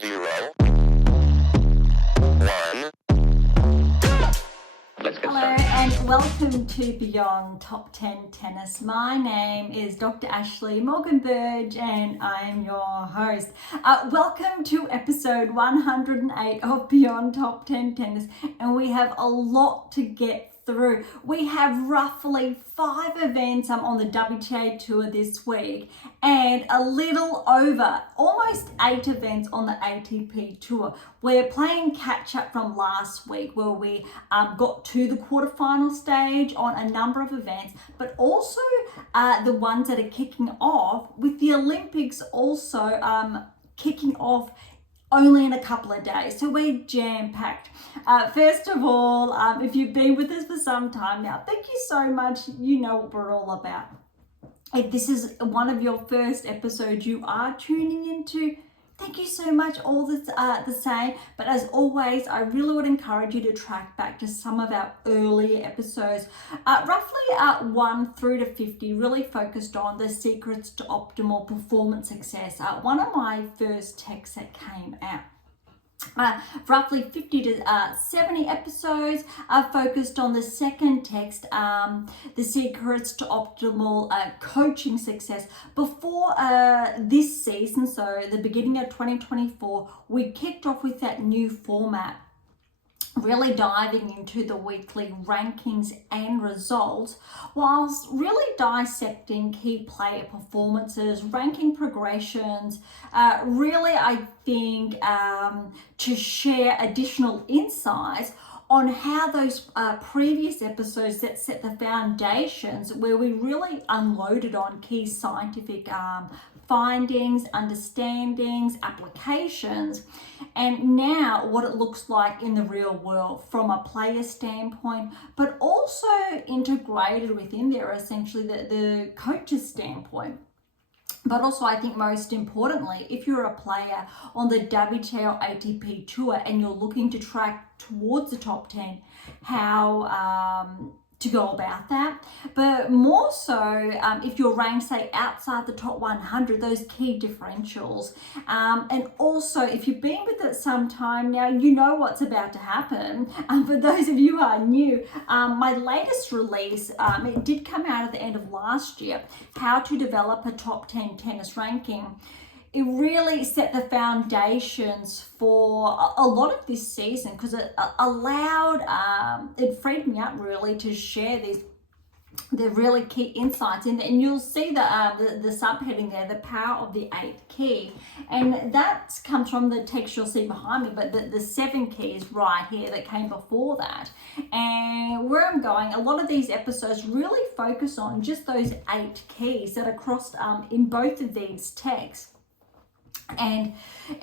0, 1. Let's get Hello started. and welcome to Beyond Top 10 Tennis. My name is Dr. Ashley Morgan-Burge and I am your host. Welcome to episode 108 of Beyond Top 10 Tennis, and we have a lot to get through. We have roughly 5 events on the WTA tour this week and a little over almost 8 events on the ATP tour. We're playing catch up from last week where we got to the quarterfinal stage on a number of events, but also the ones that are kicking off, with the Olympics also kicking off only in a couple of days. So we're jam-packed. First of all, if you've been with us for some time now, thank you so much. You know what we're all about. If this is one of your first episodes you are tuning into, thank you so much, all the same. But as always, I really would encourage you to track back to some of our earlier episodes, roughly 1 through to 50, really focused on the secrets to optimal performance success. One of my first texts that came out. Roughly 50 to 70 episodes are focused on the second text, the secrets to optimal coaching success. Before this season, so the beginning of 2024, we kicked off with that new format, really diving into the weekly rankings and results, whilst really dissecting key player performances, ranking progressions, really I think to share additional insights on how those previous episodes that set the foundations, where we really unloaded on key scientific findings, understandings, applications, and now what it looks like in the real world from a player standpoint, but also integrated within there essentially the coach's standpoint. But also, I think most importantly, if you're a player on the WTA or ATP tour and you're looking to track towards the top 10, how to go about that. But more so, if you're ranked, say, outside the top 100, those key differentials. And also, if you've been with it some time now, you know what's about to happen. For those of you who are new, my latest release, it did come out at the end of last year, How to Develop a Top 10 Tennis Ranking. It really set the foundations for a lot of this season, because it allowed, it freed me up really to share the really key insights in there. And you'll see the subheading there, the power of the 8th key. And that comes from the text you'll see behind me, but the 7 keys right here that came before that. And where I'm going, a lot of these episodes really focus on just those 8 keys that are crossed in both of these texts. And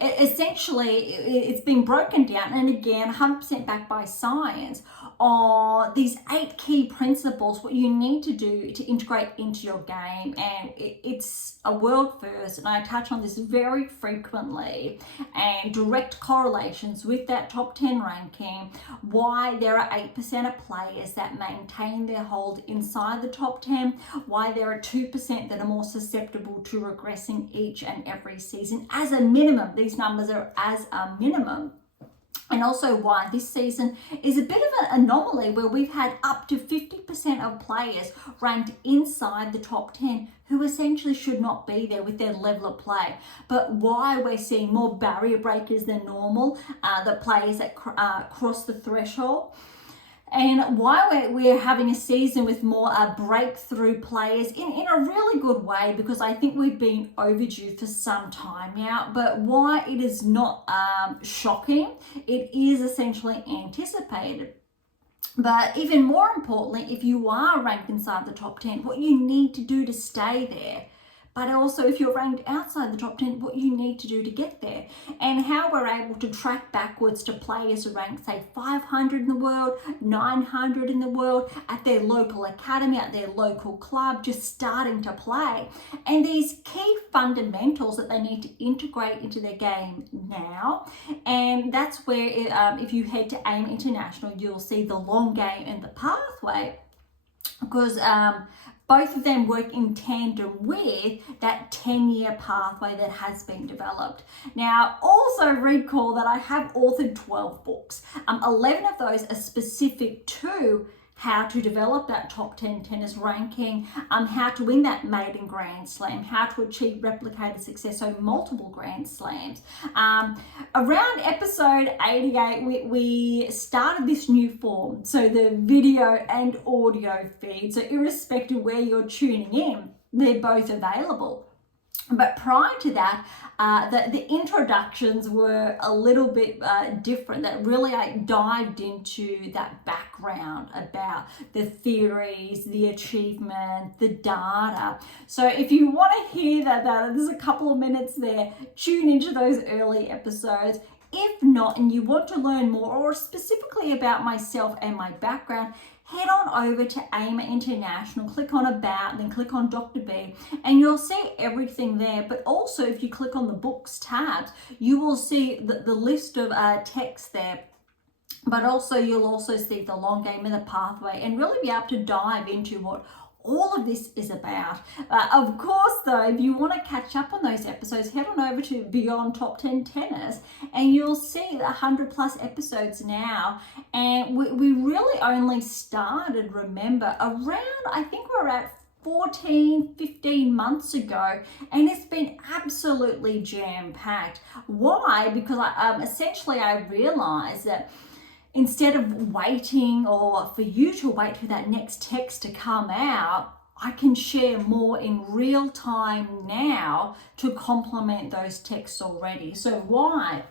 essentially, it's been broken down, and again, 100% backed by science, on these 8 key principles, what you need to do to integrate into your game. And it's a world first, and I touch on this very frequently, and direct correlations with that top 10 ranking, why there are 8% of players that maintain their hold inside the top 10, why there are 2% that are more susceptible to regressing each and every season. As a minimum, these numbers are as a minimum. And also why this season is a bit of an anomaly, where we've had up to 50% of players ranked inside the top 10 who essentially should not be there with their level of play. But why we're seeing more barrier breakers than normal, the players that cross the threshold. And why we're having a season with more breakthrough players in a really good way, because I think we've been overdue for some time now. But why it is not shocking, it is essentially anticipated. But even more importantly, if you are ranked inside the top 10, what you need to do to stay there. But also, if you're ranked outside the top 10, what you need to do to get there. And how we're able to track backwards to players who rank, say, 500 in the world, 900 in the world, at their local academy, at their local club, just starting to play. And these key fundamentals that they need to integrate into their game now. And that's where, if you head to AM8 International, you'll see the long game and the pathway. Because both of them work in tandem with that 10-year pathway that has been developed. Now, also recall that I have authored 12 books. 11 of those are specific to how to develop that top 10 tennis ranking, how to win that maiden Grand Slam, how to achieve replicated success, so multiple Grand Slams. Around episode 88, we started this new form, so the video and audio feed. So irrespective where you're tuning in, they're both available. But prior to that, the introductions were a little bit different. That really I dived into that background about the theories, the achievement, the data. So if you want to hear that, there's a couple of minutes there. Tune into those early episodes. If not, and you want to learn more or specifically about myself and my background, head on over to AM8 International, click on About, then click on Dr. B, and you'll see everything there. But also, if you click on the Books tabs, you will see the list of text there. But also, you'll also see the long game and the pathway, and really be able to dive into what all of this is about. Of course, though, if you want to catch up on those episodes, head on over to Beyond Top 10 Tennis, and you'll see the 100 plus episodes now. And we really only started, remember, around, I think we're at 14, 15 months ago, and it's been absolutely jam-packed. Why? Because essentially I realized that instead of waiting or for you to wait for that next text to come out, I can share more in real time now to complement those texts already. So why?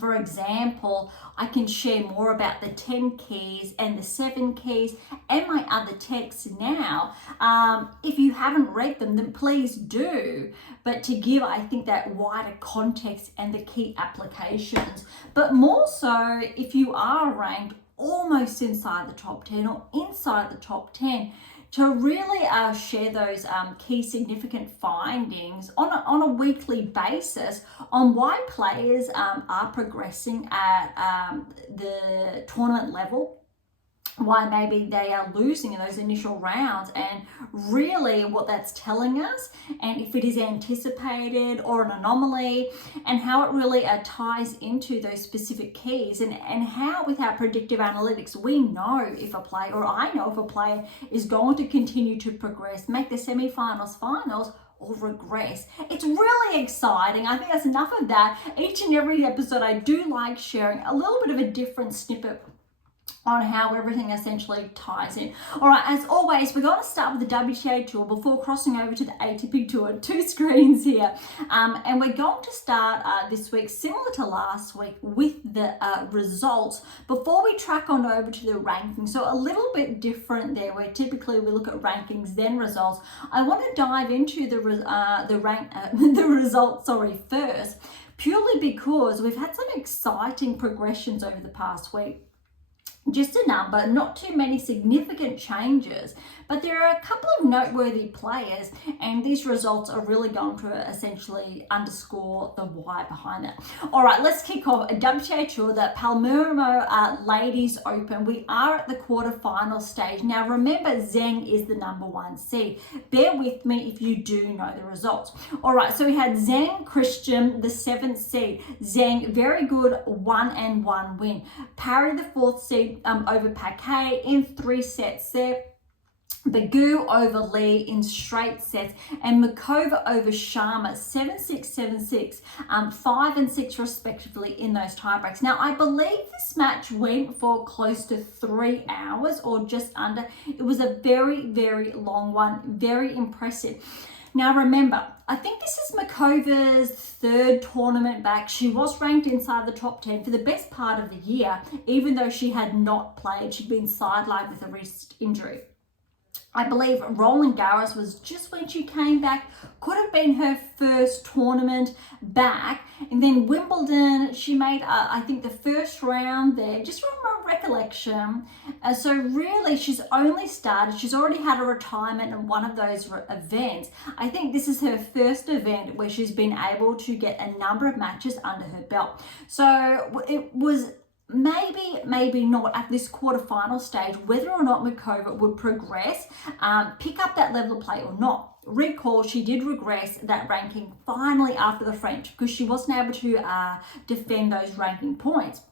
For example, I can share more about the 10 keys and the 7 keys and my other texts now. If you haven't read them, then please do. But to give, I think, that wider context and the key applications. But more so, if you are ranked almost inside the top 10 or inside the top 10, to really share those key significant findings on a weekly basis on why players are progressing at the tournament level, why maybe they are losing in those initial rounds, and really what that's telling us, and if it is anticipated or an anomaly, and how it really ties into those specific keys, and how with our predictive analytics we know if a player, or I know if a player is going to continue to progress, make the semi-finals, finals, or regress. It's really exciting. I think that's enough of that. Each and every episode I do like sharing a little bit of a different snippet on how everything essentially ties in. All right, as always, we're going to start with the WTA Tour before crossing over to the ATP Tour. 2 screens here. And we're going to start this week, similar to last week, with the results before we track on over to the rankings. So a little bit different there, where typically we look at rankings, then results. I want to dive into the results, first, purely because we've had some exciting progressions over the past week. Just a number, not too many significant changes, but there are a couple of noteworthy players, and these results are really going to essentially underscore the why behind that. All right, let's kick off a WTA Tour, the Palermo Ladies Open. We are at the quarterfinal stage. Now, remember, Zheng is the number 1 seed. Bear with me if you do know the results. All right, so we had Zheng Christian, the 7th seed. Zheng, very good 1-1 win. Parry, the 4th seed, over Paquet in 3 sets there. Bagu over Lee in straight sets, and Makova over Sharma 7-6, 7-6, 5 and 6 respectively in those tiebreaks. Now, I believe this match went for close to 3 hours or just under. It was a very, very long one, very impressive. Now, remember, I think this is Makova's 3rd tournament back. She was ranked inside the top 10 for the best part of the year, even though she had not played. She'd been sidelined with a wrist injury. I believe Roland Garros was just when she came back, could have been her first tournament back. And then Wimbledon, she made, I think, the first round there, just from my recollection. So really, she's only started. She's already had a retirement in one of those events. I think this is her first event where she's been able to get a number of matches under her belt. So it was maybe not at this quarterfinal stage, whether or not Markova would progress, pick up that level of play or not. Recall, she did regress that ranking finally after the French because she wasn't able to defend those ranking points.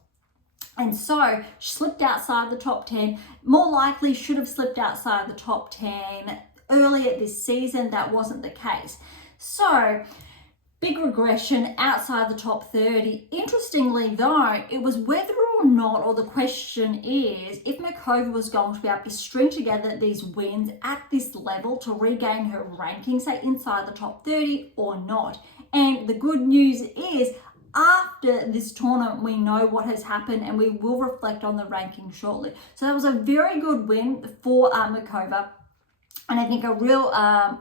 And so she slipped outside the top 10, more likely should have slipped outside the top 10 earlier this season. That wasn't the case. So big regression outside the top 30. Interestingly though, it was whether or not, or the question is, if Markova was going to be able to string together these wins at this level to regain her ranking, say inside the top 30 or not. And the good news is, after this tournament, we know what has happened and we will reflect on the ranking shortly. So that was a very good win for Markova. And I think a real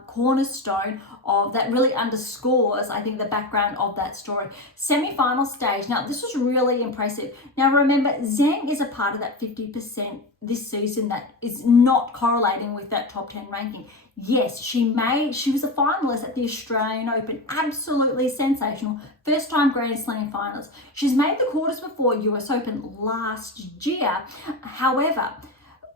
cornerstone of that really underscores, I think, the background of that story. Semi-final stage. Now, this was really impressive. Now, remember, Zheng is a part of that 50% this season that is not correlating with that top 10 ranking. Yes, she was a finalist at the Australian Open. Absolutely sensational. First time Grand Slam finalist. She's made the quarters before US Open last year. However,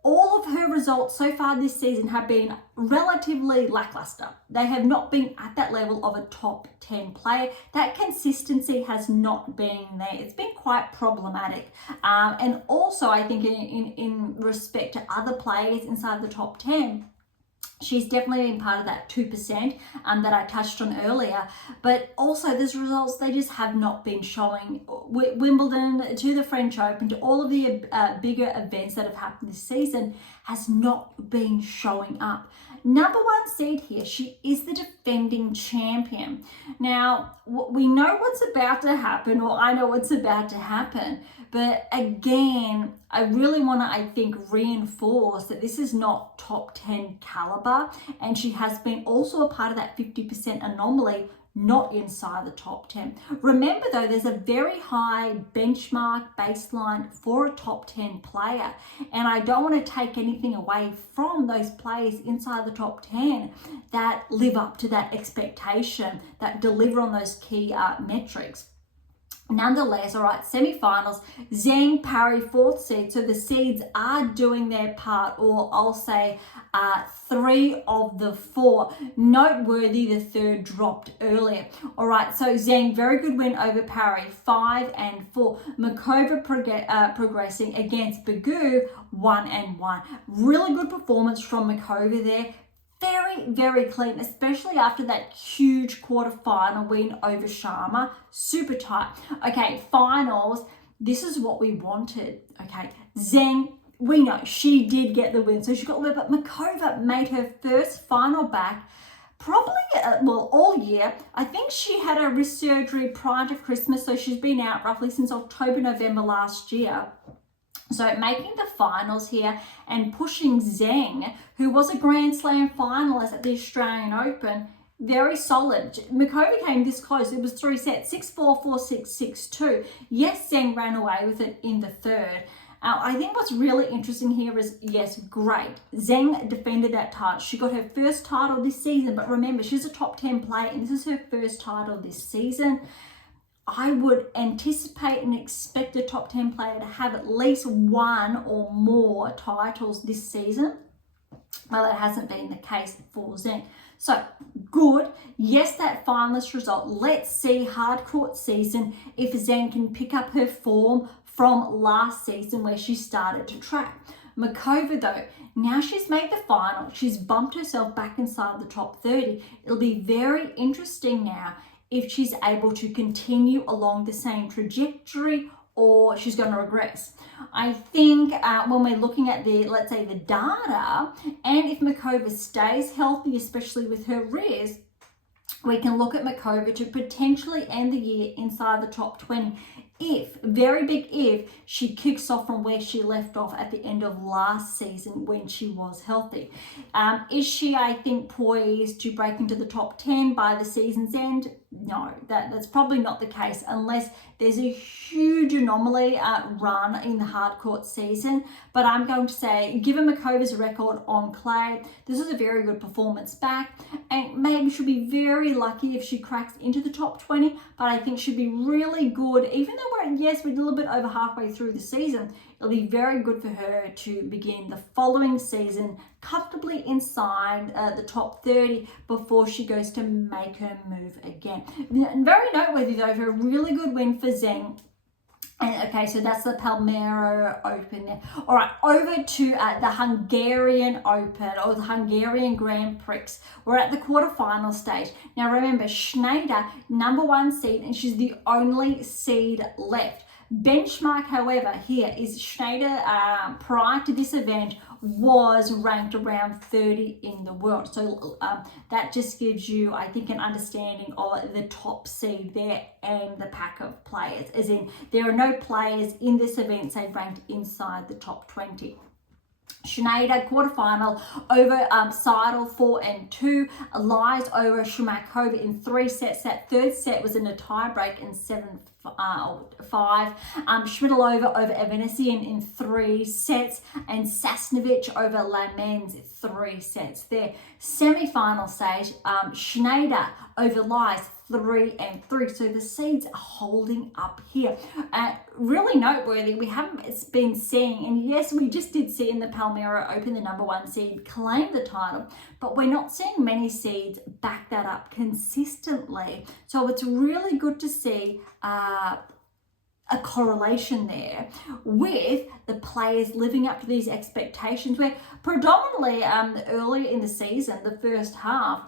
all of her results so far this season have been relatively lackluster. They have not been at that level of a top 10 player. That consistency has not been there. It's been quite problematic. And also, I think in respect to other players inside the top 10, she's definitely been part of that 2% that I touched on earlier. But also these results, they just have not been showing. Wimbledon, to the French Open, to all of the bigger events that have happened this season, has not been showing up. Number one seed here, she is the defending champion. Now, we know what's about to happen, or I know what's about to happen. But again, I really want to, I think, reinforce that this is not top 10 caliber. And she has been also a part of that 50% anomaly, not inside the top 10. Remember though, there's a very high benchmark baseline for a top 10 player. And I don't want to take anything away from those players inside the top 10 that live up to that expectation, that deliver on those key metrics. Nonetheless, all right, semi-finals, Zheng, Parry, 4th seed. So the seeds are doing their part, or I'll say 3 of the 4. Noteworthy, the 3rd dropped earlier. All right, so Zheng, very good win over Parry, 5 and 4. Markova progressing against Begu, 1 and 1. Really good performance from Markova there. Very, very clean, especially after that huge quarterfinal win over Sharma. Super tight. Okay, finals. This is what we wanted. Okay, Zheng, we know she did get the win, so she got the win, but Markova made her first final back probably, all year. I think she had a wrist surgery prior to Christmas, so she's been out roughly since October, November last year. So making the finals here and pushing Zheng, who was a Grand Slam finalist at the Australian Open, very solid. Markova came this close. It was 3 sets, 6-4, 4-6, 6-2. Yes, Zheng ran away with it in the 3rd. I think what's really interesting here is, yes, great. Zheng defended that title. She got her first title this season, but remember, she's a top 10 player and this is her first title this season. I would anticipate and expect a top 10 player to have at least 1 or more titles this season. Well, that hasn't been the case for Zheng. So, good. Yes, that finalist result. Let's see hard-court season if Zheng can pick up her form from last season where she started to track. Markova, though, now she's made the final. She's bumped herself back inside the top 30. It'll be very interesting now if she's able to continue along the same trajectory or she's going to regress. I think when we're looking at the, let's say, the data, and if Markova stays healthy, especially with her wrist, we can look at Markova to potentially end the year inside the top 20. If, very big if, she kicks off from where she left off at the end of last season when she was healthy. Is she, I think, poised to break into the top 10 by the season's end? no, that's probably not the case unless there's a huge anomaly run in the hard court season. But I'm going to say, given Makova's record on clay, this is a very good performance back, and maybe she'll be very lucky if she cracks into the top 20, but I think she'll be really good, even though we're a little bit over halfway through the season. It'll be very good for her to begin the following season comfortably inside the top 30 before she goes to make her move again. Very noteworthy though, for a really good win for Zheng. And okay, so that's the Palermo Open there. All right, over to the Hungarian Open, or the Hungarian Grand Prix. We're at the quarterfinal stage. Now remember, Shnaider, #1 seed, and she's the only seed left. Benchmark, however, here is Shnaider prior to this event was ranked around 30 in the world. So that just gives you, I think, an understanding of the top seed there and the pack of players, as in there are no players in this event, say, ranked inside the top 20. Shnaider quarterfinal over Seidel 4-2, lies over Shumakova in 3 sets. That third set was in a tiebreak in 7-5. Schmidlova over Evanesian in 3 sets, and Sasnovich over Lamens 3 sets there. Semi-final stage, Shnaider over Lies 3-3. So the seeds are holding up here. Really noteworthy, we haven't been seeing, and yes, we just did see in the Palermo Open the #1 seed claim the title, but we're not seeing many seeds back that up consistently. So it's really good to see a correlation there with the players living up to these expectations, where predominantly earlier in the season, the first half,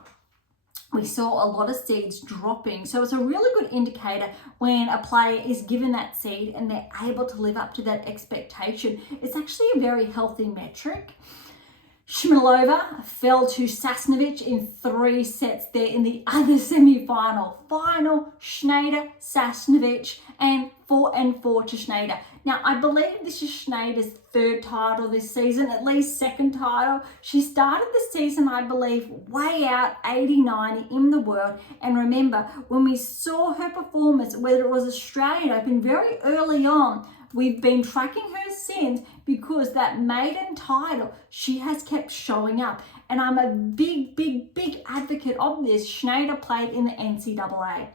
we saw a lot of seeds dropping. So it's a really good indicator when a player is given that seed and they're able to live up to that expectation. It's actually a very healthy metric. Schmidlova fell to Sasnovich in 3 sets there in the other semi-final. Final, Shnaider, Sasnovich, and 4-4 to Shnaider. Now, I believe this is Schneider's 3rd title this season, at least 2nd title. She started the season, I believe, way out, 80-90 in the world. And remember, when we saw her performance, whether it was Australian Open very early on, we've been tracking her since, because that maiden title, she has kept showing up. And I'm a big advocate of this. Shnaider played in the NCAA.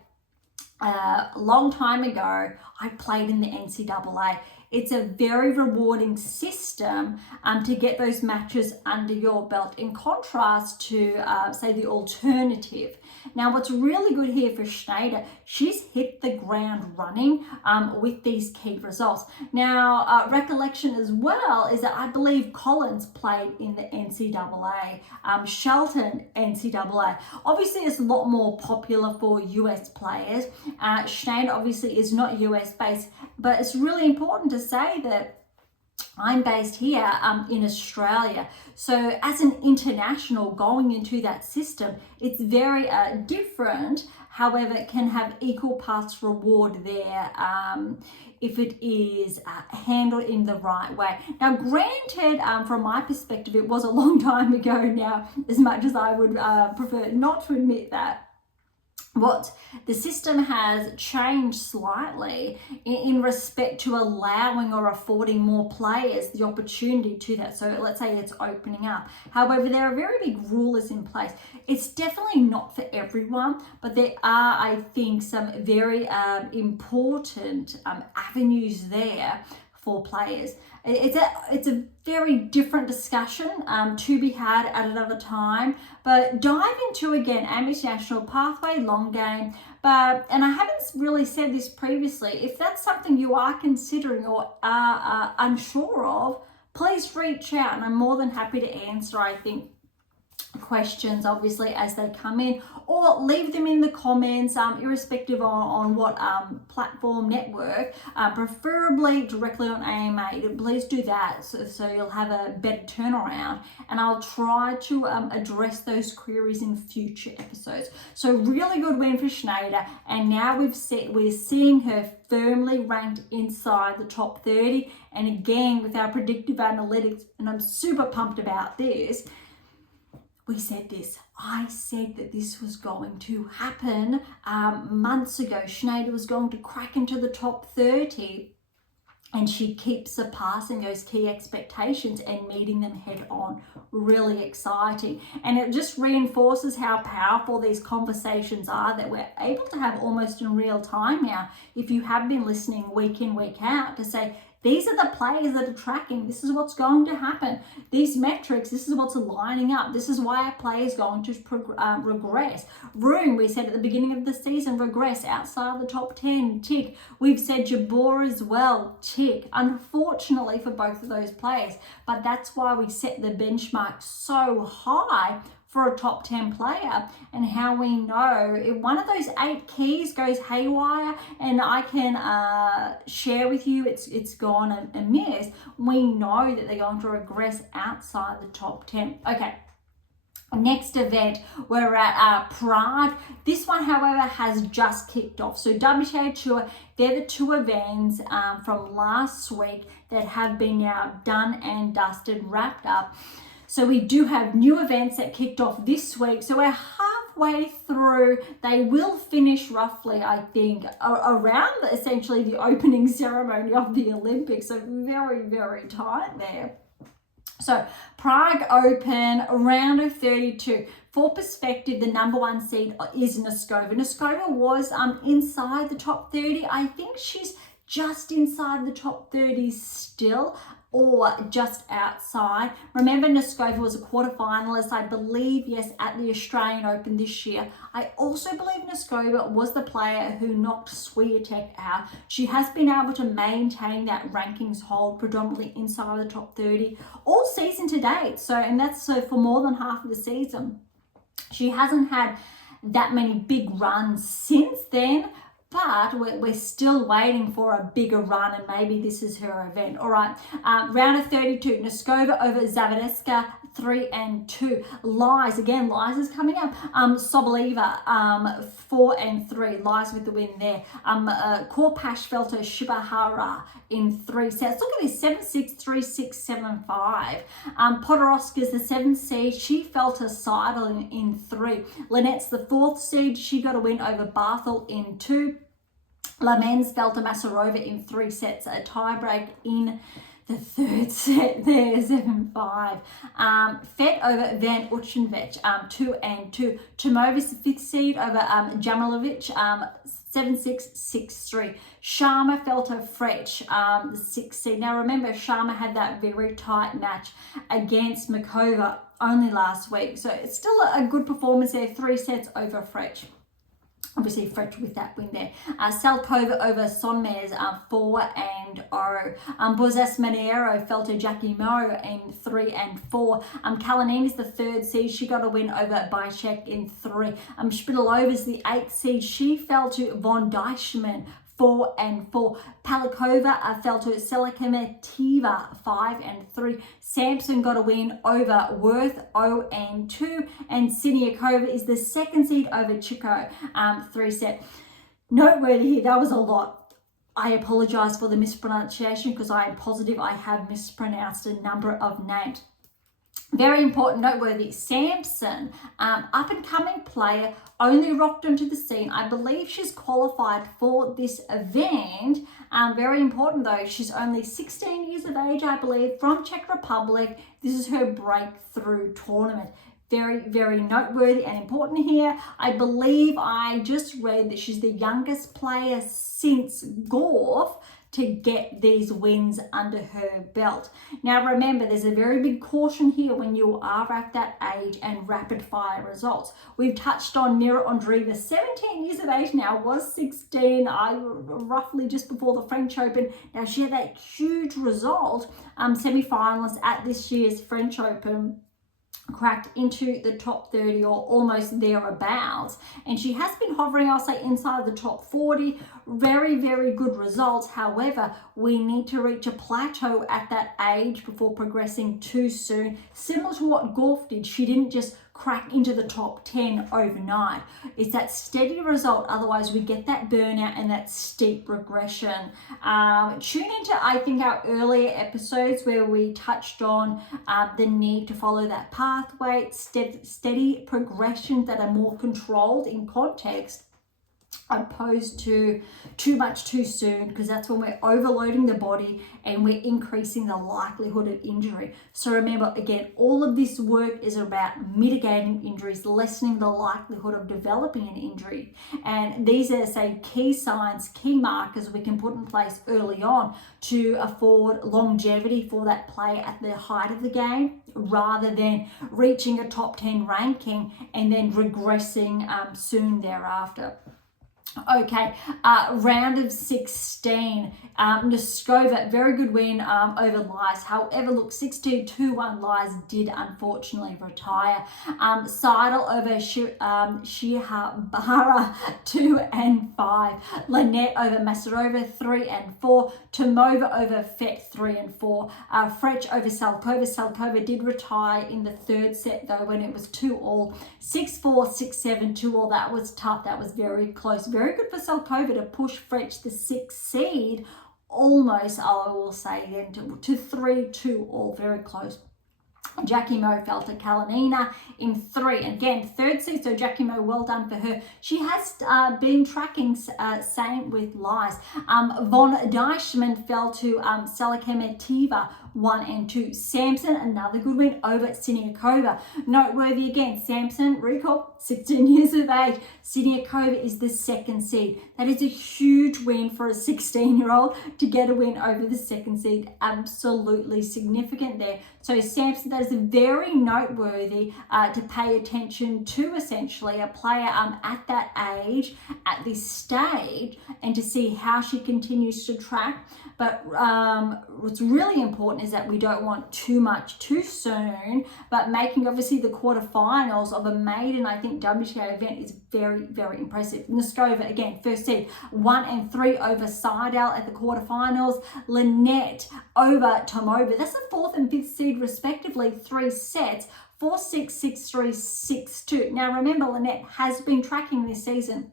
A long time ago, I played in the NCAA. It's a very rewarding system to get those matches under your belt, in contrast to, say, the alternative. Now, what's really good here for Shnaider, she's hit the ground running with these key results. Now, recollection as well is that I believe Collins played in the NCAA, Shelton NCAA. Obviously, it's a lot more popular for US players. Shnaider obviously is not US based, but it's really important to say that I'm based here in Australia. So as an international going into that system, it's very different. However, it can have equal parts reward there if it is handled in the right way. Now, granted, from my perspective, it was a long time ago now, as much as I would prefer not to admit that. What the system has changed slightly in respect to allowing or affording more players the opportunity to that. So let's say it's opening up. However, there are very big rulers in place. It's definitely not for everyone, but there are, I think, some very important avenues there for players. It's a very different discussion to be had at another time, but dive into, again, AM8 International pathway, long game. And I haven't really said this previously, if that's something you are considering or are unsure of, please reach out, and I'm more than happy to answer, I think, questions obviously as they come in, or leave them in the comments, irrespective on what platform, network, preferably directly on AM8. Please do that so you'll have a better turnaround, and I'll try to address those queries in future episodes. So really good win for Shnaider, and now we're seeing her firmly ranked inside the top 30, and again with our predictive analytics, and I'm super pumped about this, we said this. I said that this was going to happen months ago. Shnaider was going to crack into the top 30, and she keeps surpassing those key expectations and meeting them head on. Really exciting. And it just reinforces how powerful these conversations are that we're able to have almost in real time now. If you have been listening week in, week out, to say, these are the players that are tracking. This is what's going to happen. These metrics, this is what's lining up. This is why our play is going to regress. Room, we said at the beginning of the season, regress outside of the top 10, tick. We've said Jabeur as well, tick. Unfortunately for both of those players, but that's why we set the benchmark so high for a top 10 player, and how we know if one of those 8 keys goes haywire, and I can share with you it's gone amiss, we know that they're going to regress outside the top 10. Okay. Next event, we're at Prague. This one, however, has just kicked off. So WTA Tour, they're the 2 events from last week that have been now done and dusted, wrapped up. So we do have new events that kicked off this week. So we're halfway through. They will finish roughly, I think, around essentially the opening ceremony of the Olympics. So very, very tight there. So Prague Open, round of 32. For perspective, the number 1 seed is Noskova. Noskova was inside the top 30. I think she's just inside the top 30 still, or just outside. Remember, Noskova was a quarterfinalist, I believe, yes, at the Australian Open this year. I also believe Noskova was the player who knocked Swiatek out. She has been able to maintain that rankings hold predominantly inside of the top 30 all season to date. So, and that's so for more than half of the season. She hasn't had that many big runs since then, but we're still waiting for a bigger run, and maybe this is her event. All right, round of 32, Noskova over Zavereska, 3-2. Lies, again, Lies is coming up. Soboleva, 4-3. Lies with the win there. Korpash fell to Shibahara in 3 sets. Look at this, 7-6, 3-6, 7-5. Podoroska's the 7th seed. She fell to Seidel in 3. Lynette's the 4th seed. She got a win over Barthel in 2. Lamens fell to Masarova in 3 sets. A tiebreak in the 3rd set there, 7-5. Fett over Van Uchenvech, 2-2. Tomovis, the 5th seed, over Jamalovic, 7-6, 6-3. Sharma fell to Fretch, the 6th seed. Now remember, Sharma had that very tight match against Makova only last week. So it's still a good performance there, 3 sets over Fretch. Obviously, French with that win there. Salkova over Sonmez, 4-0. Bozes Monero fell to Jackie Moe in 3-4. Kalanine is the 3rd seed. She got a win over Bajcek in 3. Spidalova is the 8th seed. She fell to Von Deichmann, 4-4. Palikova fell to Selikometiva, 5-3. Sampson got a win over Worth, 0-2. And Siniakova is the 2nd seed over Chico, 3-set. Noteworthy here, that was a lot. I apologize for the mispronunciation because I am positive I have mispronounced a number of names. Very important, noteworthy, Sampson, up-and-coming player, only rocked onto the scene. I believe she's qualified for this event. Very important though, she's only 16 years of age, I believe, from Czech Republic. This is her breakthrough tournament. Very, very noteworthy and important here. I believe I just read that she's the youngest player since Gorf to get these wins under her belt. Now remember, there's a very big caution here when you are at that age and rapid fire results. We've touched on Mira Andreeva, 17 years of age now, was 16, roughly just before the French Open. Now she had that huge result, semi-finalist at this year's French Open, cracked into the top 30 or almost thereabouts, and she has been hovering, I'll say, inside the top 40. Very, very good results. However, we need to reach a plateau at that age before progressing too soon. Similar to what Gorf did, she didn't just crack into the top 10 overnight. It's that steady result, otherwise we get that burnout and that steep regression. Tune into, I think, our earlier episodes where we touched on the need to follow that pathway, steady progressions that are more controlled in context, opposed to too much too soon, because that's when we're overloading the body and we're increasing the likelihood of injury. So remember, again, all of this work is about mitigating injuries, lessening the likelihood of developing an injury. And these are, say, key signs, key markers we can put in place early on to afford longevity for that player at the height of the game, rather than reaching a top 10 ranking and then regressing soon thereafter. Okay, round of 16, Noskova, very good win over Lies. However, look, 6-2, 2-1 Lies did unfortunately retire. Seidel over Shihabara, 2-5. Lynette over Masarova, 3-4. Tomova over Fett, 3-4. Frech over Salkova. Salkova did retire in the third set though, when it was 2-all. 6-4, 6-7, 2-all. That was tough. That was very close. Very good for Salkova to push Frech, the 6th seed, almost, I will say, then to 3-2-all. Very close. Jackie Mo fell to Kalinina in 3. Again, third seed, so Jackie Mo, well done for her. She has been tracking, same with Lies. Von Deichmann fell to Selikemetiva, 1-2. Samson, another good win over Siniakova. Noteworthy again, Samson, recall, 16 years of age. Siniakova is the 2nd seed. That is a huge win for a 16-year-old to get a win over the 2nd seed. Absolutely significant there. So Samson, that is very noteworthy to pay attention to, essentially, a player at that age, at this stage, and to see how she continues to track. But what's really important is that we don't want too much too soon, but making obviously the quarterfinals of a maiden, I think, WTA event is very, very impressive. Noskova, again, first seed, 1-3 over Seidel at the quarterfinals. Lynette over Tomova. That's the 4th and 5th seed respectively, 3 sets. 4-6, 6-3, 6-2. Now remember, Lynette has been tracking this season.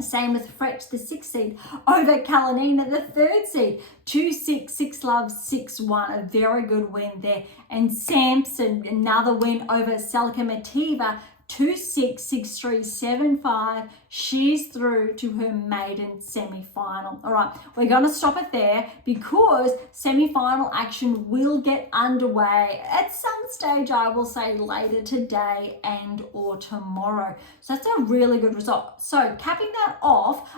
Same with Frech, the 6th seed, over Kalinina, the 3rd seed, 2-6, 6-love, 6-1, a very good win there. And Samson, another win over Selikemetiva, 2-6, 6-3, 7-5. She's through to her maiden semi-final. All right, we're going to stop it there because semi-final action will get underway at some stage, I will say, later today and or tomorrow. So that's a really good result. So capping that off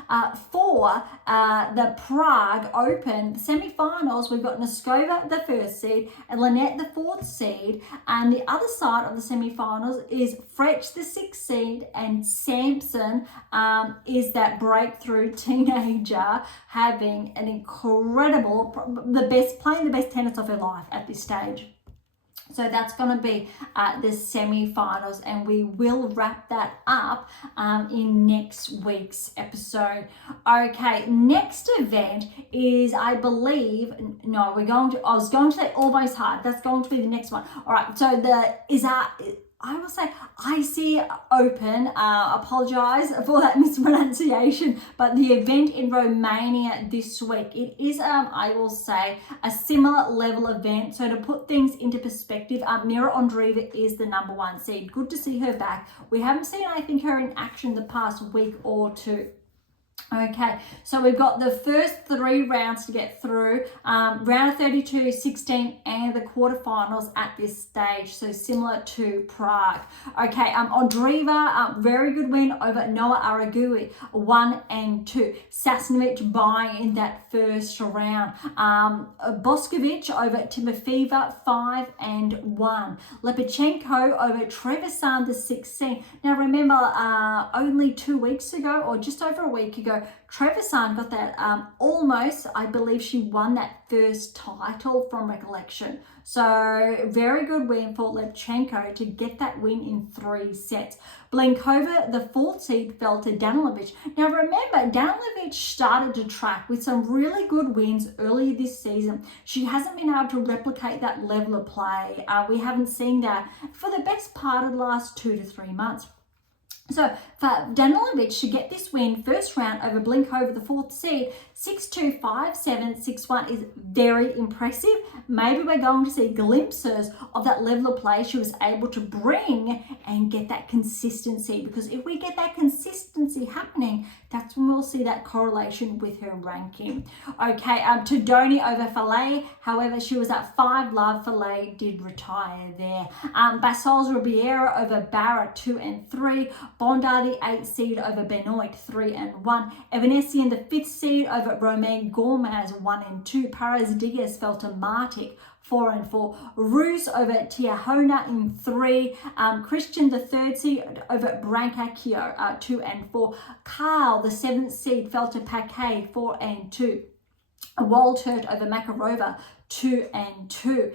for the Prague Open semi-finals, we've got Noskova, the 1st seed, and Lynette, the 4th seed. And the other side of the semi-finals is Frech, the 6th seed, and Samson is that breakthrough teenager having an incredible, playing the best tennis of her life at this stage. So that's going to be the semi-finals, and we will wrap that up in next week's episode. Okay, next event is, I believe, I was going to say Almost Hard. That's going to be the next one. All right, so I will say Iasi Open, apologize for that mispronunciation, but the event in Romania this week, it is, I will say, a similar level event. So to put things into perspective, Mira Andreeva is the number 1 seed. Good to see her back. We haven't seen, I think, her in action the past week or two. Okay, so we've got the first 3 rounds to get through, round of 32, 16, and the quarterfinals at this stage, so similar to Prague. Okay, Andreeva, very good win over Noah Aragui, 1-2. Sasnovich buying in that first round. Boskovic over Timofeeva, 5-1. Lepachenko over Trevisan, the 16. Now remember, only 2 weeks ago, or just over a week ago, ago. Trevisan got that almost, I believe she won that first title from recollection. So very good win for Levchenko to get that win in 3 sets. Blinkova, the 4th seed, fell to Danilovic. Now remember, Danilovic started to track with some really good wins earlier this season. She hasn't been able to replicate that level of play. We haven't seen that for the best part of the last 2 to 3 months. So for Danilovic to get this win first round over Blinkova, the 4th seed, 6-2, 5-7, 6-1 is very impressive. Maybe we're going to see glimpses of that level of play she was able to bring and get that consistency, because if we get that consistency happening, that's when we'll see that correlation with her ranking. Okay, Todoni over Fallet. However, she was at 5-love. Fallet did retire there. Basols Ribeiro over Barra, 2 and 3. Bondar, the 8th seed, over Benoit, 3 and 1. Evanescence, the 5th seed, over Romain Gormaz, 1 and 2. Paras Diaz fell to Martic, 4 and 4. Ruse over Tiahona in 3. Christian, the 3rd seed, over Brancacchio, 2 and 4. Carl, the 7th seed, fell to Paquet, 4 and 2. Waltert over Makarova, 2 and 2.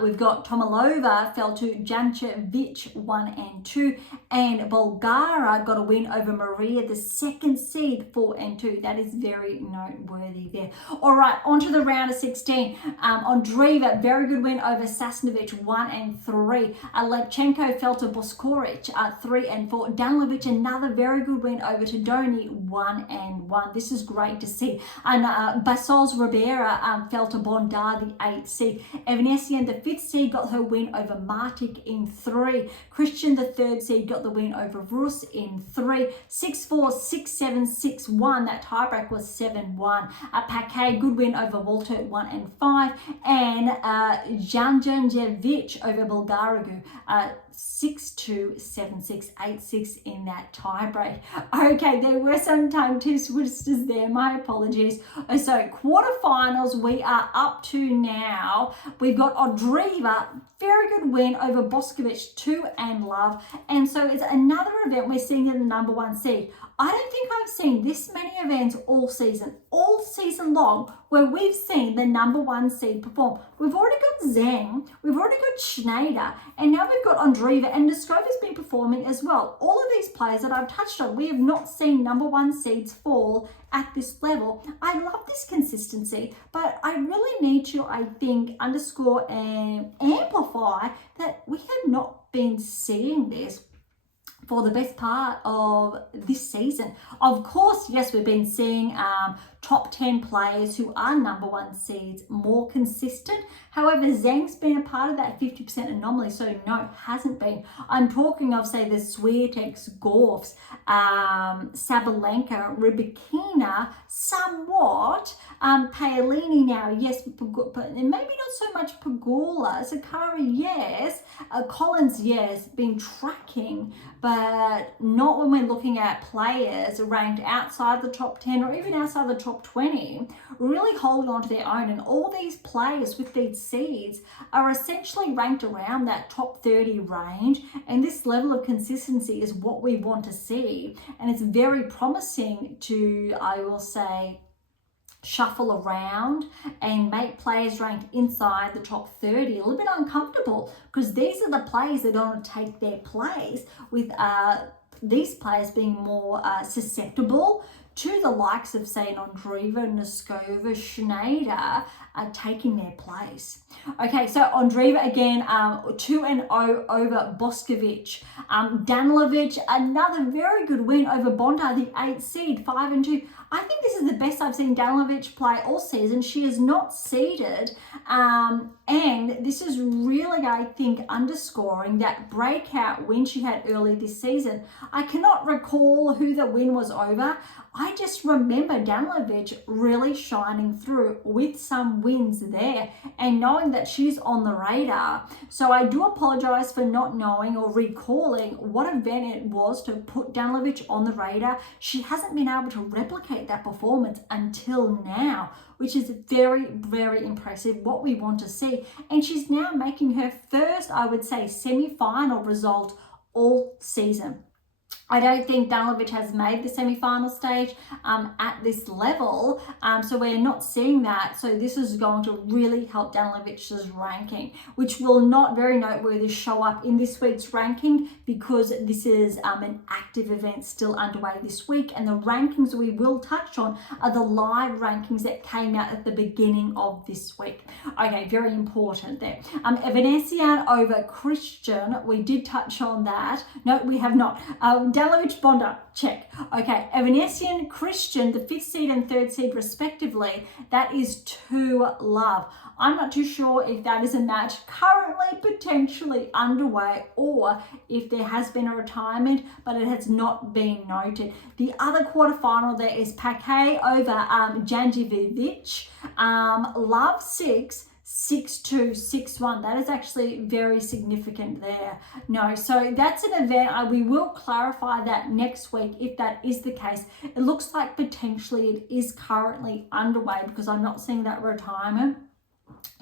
We've got Tomalova fell to Jančević, 1 and 2. And Bulgara got a win over Maria, the 2nd seed, 4 and 2. That is very noteworthy there. All right, on to the round of 16. Andreeva, very good win over Sasnovic, 1 and 3. Levchenko fell to Boskoric, 3 and 4. Danilovic, another very good win over Todoni, 1 and 1. This is great to see. And Basols Ribera fell to Bondar, the 8th seed. Evanescence, the 5th seed, got her win over Martic in 3. Christian, the 3rd seed, got the win over Rus in 3. 6-4, 6-7, 6-1. That tiebreak was 7-1. Paquet, good win over Walter, 1 and 5. And Janjevich over Bulgarigu, 6-2, 7-6, 8-6 in that tiebreak. Okay, there were some tongue twisters there. My apologies. So quarterfinals, we are up to now. We've got Andreeva, very good win over Boskovic, 2 and love. And so it's another event we're seeing in the number 1 seed. I don't think I've seen this many events all season long, where we've seen the number 1 seed perform. We've already got Zheng, we've already got Shnaider, and now we've got Andreeva, and Noskova's been performing as well. All of these players that I've touched on, we have not seen number 1 seeds fall at this level. I love this consistency, but I really need to, I think, underscore and amplify that we have not been seeing this for the best part of this season. Of course, yes, we've been seeing top 10 players who are number 1 seeds more consistent. However, Zheng's been a part of that 50% anomaly, so no, hasn't been. I'm talking of, say, the Swiatek's, Gorfs, Sabalenka, Rybakina, somewhat, Paolini now, yes, but maybe not so much Pagula. Sakari, yes, Collins, yes, been tracking, but not when we're looking at players ranked outside the top 10 or even outside the top 20, really holding on to their own. And all these players with these seeds are essentially ranked around that top 30 range. And this level of consistency is what we want to see. And it's very promising to, I will say, shuffle around and make players ranked inside the top 30 a little bit uncomfortable, because these are the players that don't take their place, with these players being more susceptible to the likes of, say, Andreeva, Noskova, Shnaider taking their place. Okay, so Andreeva again, 2-0 over Boskovic. Danilovic, another very good win over Bondar, the 8th seed, 5-2. I think this is the best I've seen Danilovic play all season. She is not seeded, and this is really, I think, underscoring that breakout win she had early this season. I cannot recall who the win was over. I just remember Danilovic really shining through with some wins there and knowing that she's on the radar. So I do apologize for not knowing or recalling what event it was to put Danilovic on the radar. She hasn't been able to replicate that performance until now, which is very, very impressive, what we want to see. And she's now making her first, I would say, semi-final result all season. I don't think Danilovic has made the semi-final stage at this level, so we're not seeing that. So this is going to really help Danilovic's ranking, which will not, very noteworthy, show up in this week's ranking because this is an active event still underway this week, and the rankings we will touch on are the live rankings that came out at the beginning of this week. Okay, very important there. Evanesian over Christian, we did touch on that. No, we have not. Danilovic, Bonda, check. Okay, Evanesian, Christian, the 5th seed and 3rd seed respectively, that is 2-love. I'm not too sure if that is a match currently potentially underway or if there has been a retirement, but it has not been noted. The other quarterfinal there is Paquet over Janjivic, love 6, 6-2, 6-1. That is actually very significant there. No, so that's an event. We will clarify that next week if that is the case. It looks like potentially it is currently underway because I'm not seeing that retirement.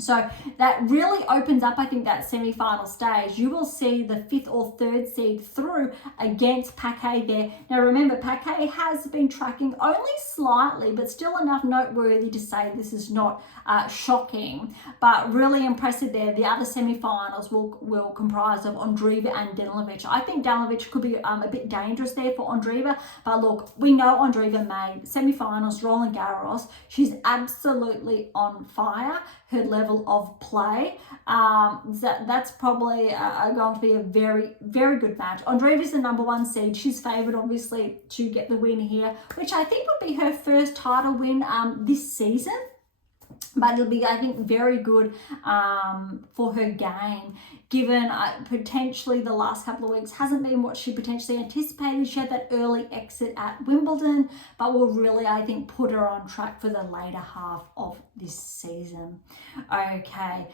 So that really opens up, I think, that semi-final stage. You will see the 5th or 3rd seed through against Paquet there. Now remember, Paquet has been tracking only slightly, but still enough noteworthy to say this is not shocking, but really impressive there. The other semi-finals will comprise of Ondreva and Danilovic. I think Danilovic could be a bit dangerous there for Ondreva, but look, we know Ondreva made semi-finals, Roland Garros. She's absolutely on fire. Her level of play, that's probably going to be a very, very good match. Ondreva is the number 1 seed. She's favoured, obviously, to get the win here, which I think would be her first title win this season. But it'll be, I think, very good for her game, given potentially the last couple of weeks hasn't been what she potentially anticipated. She had that early exit at Wimbledon, but will really, I think, put her on track for the later half of this season. Okay,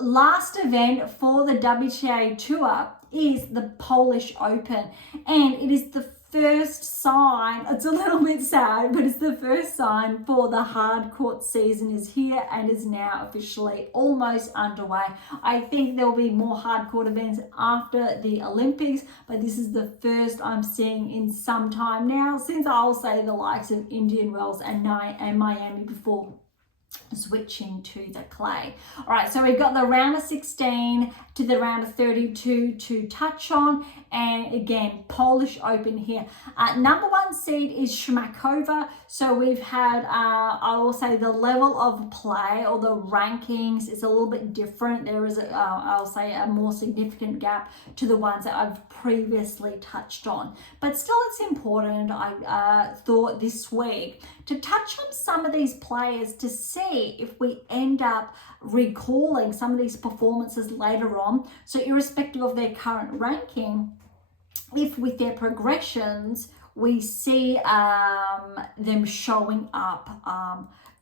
last event for the WTA Tour is the Polish Open, and it is the first sign, it's a little bit sad, but it's the first sign for the hard court season is here and is now officially almost underway. I think there'll be more hard court events after the Olympics, but this is the first I'm seeing in some time now, since I'll say the likes of Indian Wells and Miami before switching to the clay. All right, so we've got the round of 16 to the round of 32 to touch on, and again, Polish Open here. Number 1 seed is Shmakova. So we've had, I will say, the level of play or the rankings is a little bit different. There is, I'll say, a more significant gap to the ones that I've previously touched on. But still, it's important, I thought this week, to touch on some of these players to see if we end up recalling some of these performances later on. So irrespective of their current ranking, if with their progressions we see them showing up,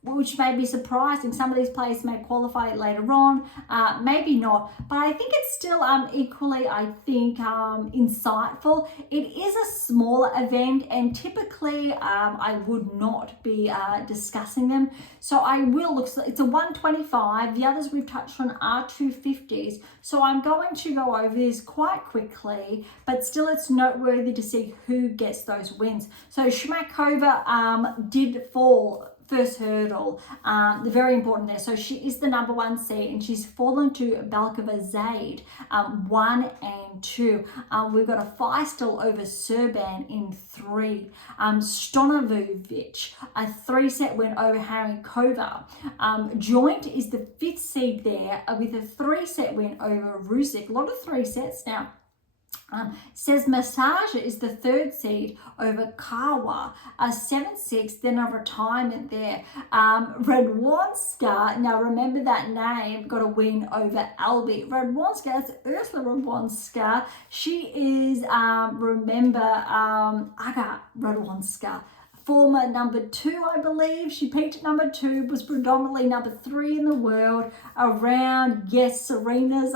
which may be surprising. Some of these players may qualify later on, maybe not, but I think it's still equally, I think, insightful. It is a smaller event, and typically I would not be discussing them. So I will look, it's a 125. The others we've touched on are 250s. So I'm going to go over this quite quickly, but still it's noteworthy to see who gets those wins. So Shmakova did fall first hurdle, very important there. So she is the number 1 seed, and she's fallen to Balkova Zaid, 1 and 2. We've got a Feistel over Serban in 3. Stanojevic, a 3-set win over Harikova. Joint is the 5th seed there with a 3-set win over Rusick. A lot of 3 sets now. Says Massage is the 3rd seed over Kawa, a 7-6, then a retirement there. Radwanska, now remember that name, got a win over Albi. Radwanska, that's Ursula Radwanska. She is, remember, Aga Radwanska. Former number 2, I believe. She peaked at number 2, was predominantly number 3 in the world around, yes, Serena's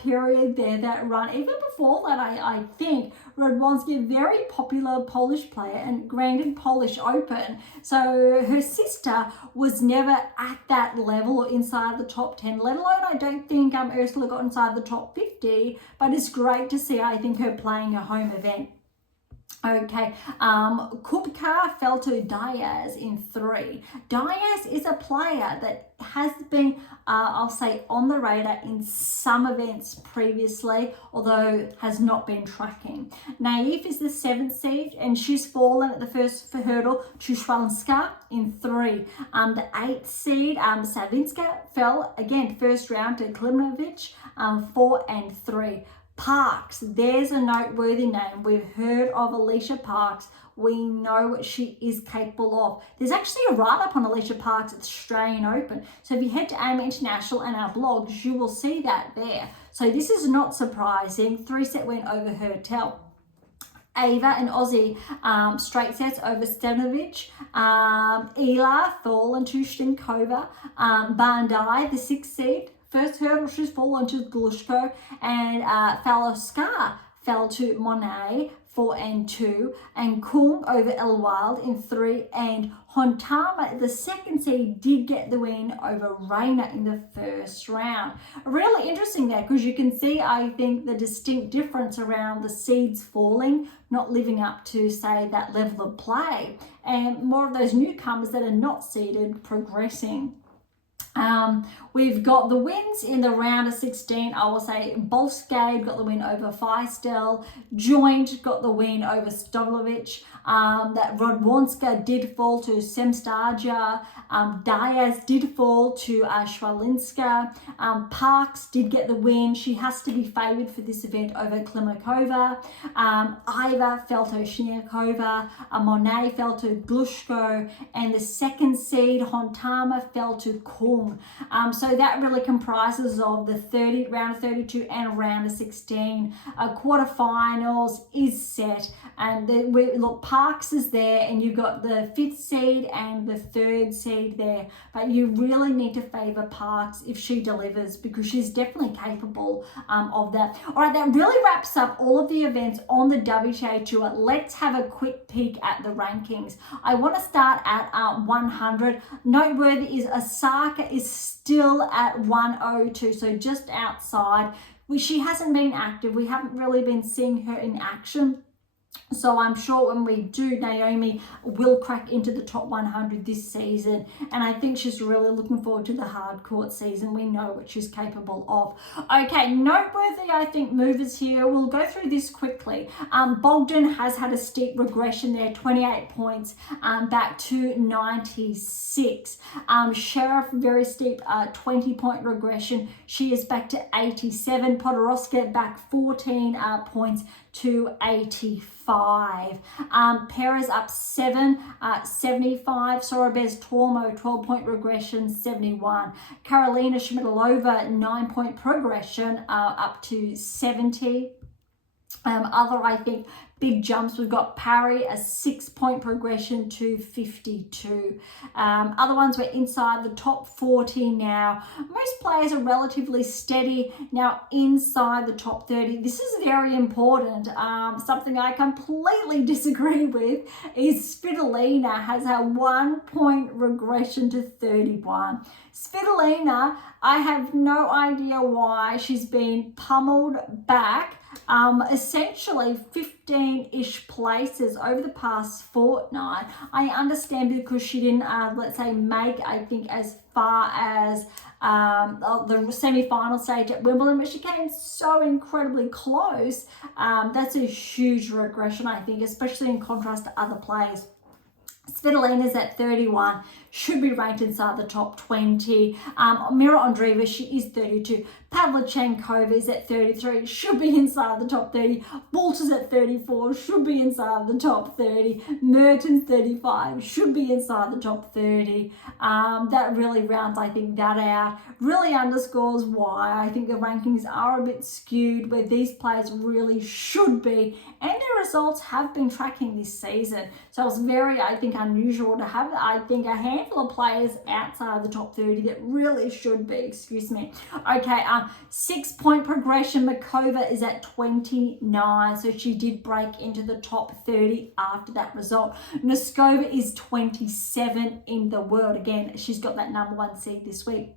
period there, that run. Even before that, I think, Radwanska, a very popular Polish player and granted Polish Open. So her sister was never at that level or inside the top 10, let alone I don't think Ursula got inside the top 50, but it's great to see, I think, her playing a home event. Okay, Kubka fell to Diaz in 3. Diaz is a player that has been, I'll say, on the radar in some events previously, although has not been tracking. Naif is the 7th seed, and she's fallen at the first hurdle to Schwalinska in 3. The 8th seed, Savinska, fell again first round to Klimanovic, 4 and 3. Parks, there's a noteworthy name. We've heard of Alicia Parks. We know what she is capable of. There's actually a write-up on Alicia Parks at the Australian Open. So if you head to AM8 International and our blogs, you will see that there. So this is not surprising. 3-set win over Hertel. Ava and Aussie, straight sets over Stanovic. Ela fallen to Shtinkova. Bandai, the 6th seed. First hurdle, she's fallen to Glushko, and Faloskar fell to Monet, 4 and 2, and Kung over Elwild in 3, and Hontama, the 2nd seed, did get the win over Reina in the first round. Really interesting there, because you can see, I think, the distinct difference around the seeds falling, not living up to, say, that level of play, and more of those newcomers that are not seeded progressing. We've got the wins in the round of 16. I will say Bolskade got the win over Feistel. Joint got the win over Stolovic. That Rodwanska did fall to Semstaja. Diaz did fall to Schwalinska. Parks did get the win. She has to be favoured for this event over Klimakova. Iva fell to Shniakova. Monet fell to Glushko. And the 2nd seed, Hontama, fell to Kung. So that really comprises of the round of 32 and round of 16. Quarterfinals is set, and look, Parks is there, and you've got the 5th seed and the 3rd seed there, but you really need to favour Parks if she delivers, because she's definitely capable of that. All right, that really wraps up all of the events on the WTA Tour. Let's have a quick peek at the rankings. I want to start at 100. Noteworthy is Osaka is still at 102, so just outside. She hasn't been active. We haven't really been seeing her in action. So I'm sure when we do, Naomi will crack into the top 100 this season. And I think she's really looking forward to the hard court season. We know what she's capable of. Okay, noteworthy, I think, movers here. We'll go through this quickly. Bogdan has had a steep regression there, 28 points back to 96. Sheriff, very steep 20-point regression. She is back to 87. Podoroska back 14 points to 85. Perez up 7, 75. Sorobes Tormo, 12-point regression, 71. Karolina Schmidlova, 9-point progression, up to 70. Other, I think, big jumps. We've got Parry, a 6-point progression to 52. Other ones were inside the top 40 now. Most players are relatively steady now inside the top 30. This is very important. Something I completely disagree with is Svitolina has a 1-point regression to 31. Svitolina, I have no idea why she's been pummeled back. Essentially 15-ish places over the past fortnight. I understand because she didn't, let's say, make, I think, as far as the semi-final stage at Wimbledon, but she came so incredibly close. That's a huge regression, I think, especially in contrast to other players. Svitolina's at 31, should be ranked inside the top 20. Mira Andreeva, she is 32. Pavlyuchenkova is at 33, should be inside the top 30. Bolter's at 34, should be inside the top 30. Mertens 35, should be inside the top 30. That really rounds, I think, that out. Really underscores why I think the rankings are a bit skewed, where these players really should be, and their results have been tracking this season. So it's very, I think, unusual to have, I think, a handful of players outside the top 30 that really should be, excuse me. Okay, 6-point progression. Makova is at 29, so she did break into the top 30 after that result. Noskova is 27 in the world. Again, she's got that #1 seed this week.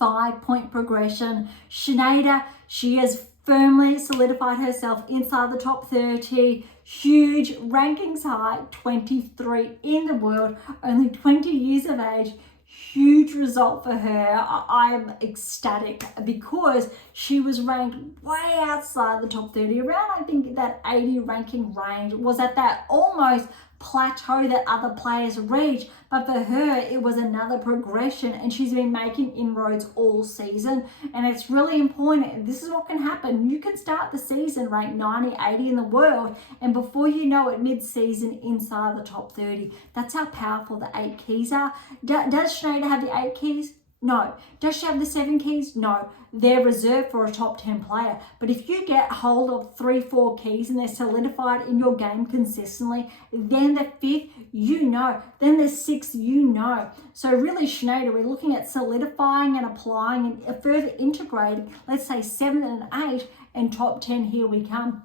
5-point progression. Shnaider, she is firmly solidified herself inside the top 30. Huge rankings high, 23 in the world, only 20 years of age. Huge result for her. I'm ecstatic because she was ranked way outside the top 30, around I think that 80 ranking range, was at that almost plateau that other players reach, but for her it was another progression, and she's been making inroads all season, and it's really important. This is what can happen. You can start the season ranked 90, 80 in the world, and before you know it, mid-season inside the top 30. That's how powerful the 8 keys are. Does Shnaider have the 8 keys? No. Does she have the 7 keys? No. They're reserved for a top 10 player. But if you get hold of 3, 4 keys and they're solidified in your game consistently, then the 5th, you know. Then the 6th, you know. So really, Shnaider, we're looking at solidifying and applying and further integrating, let's say 7 and 8, and top 10, here we come.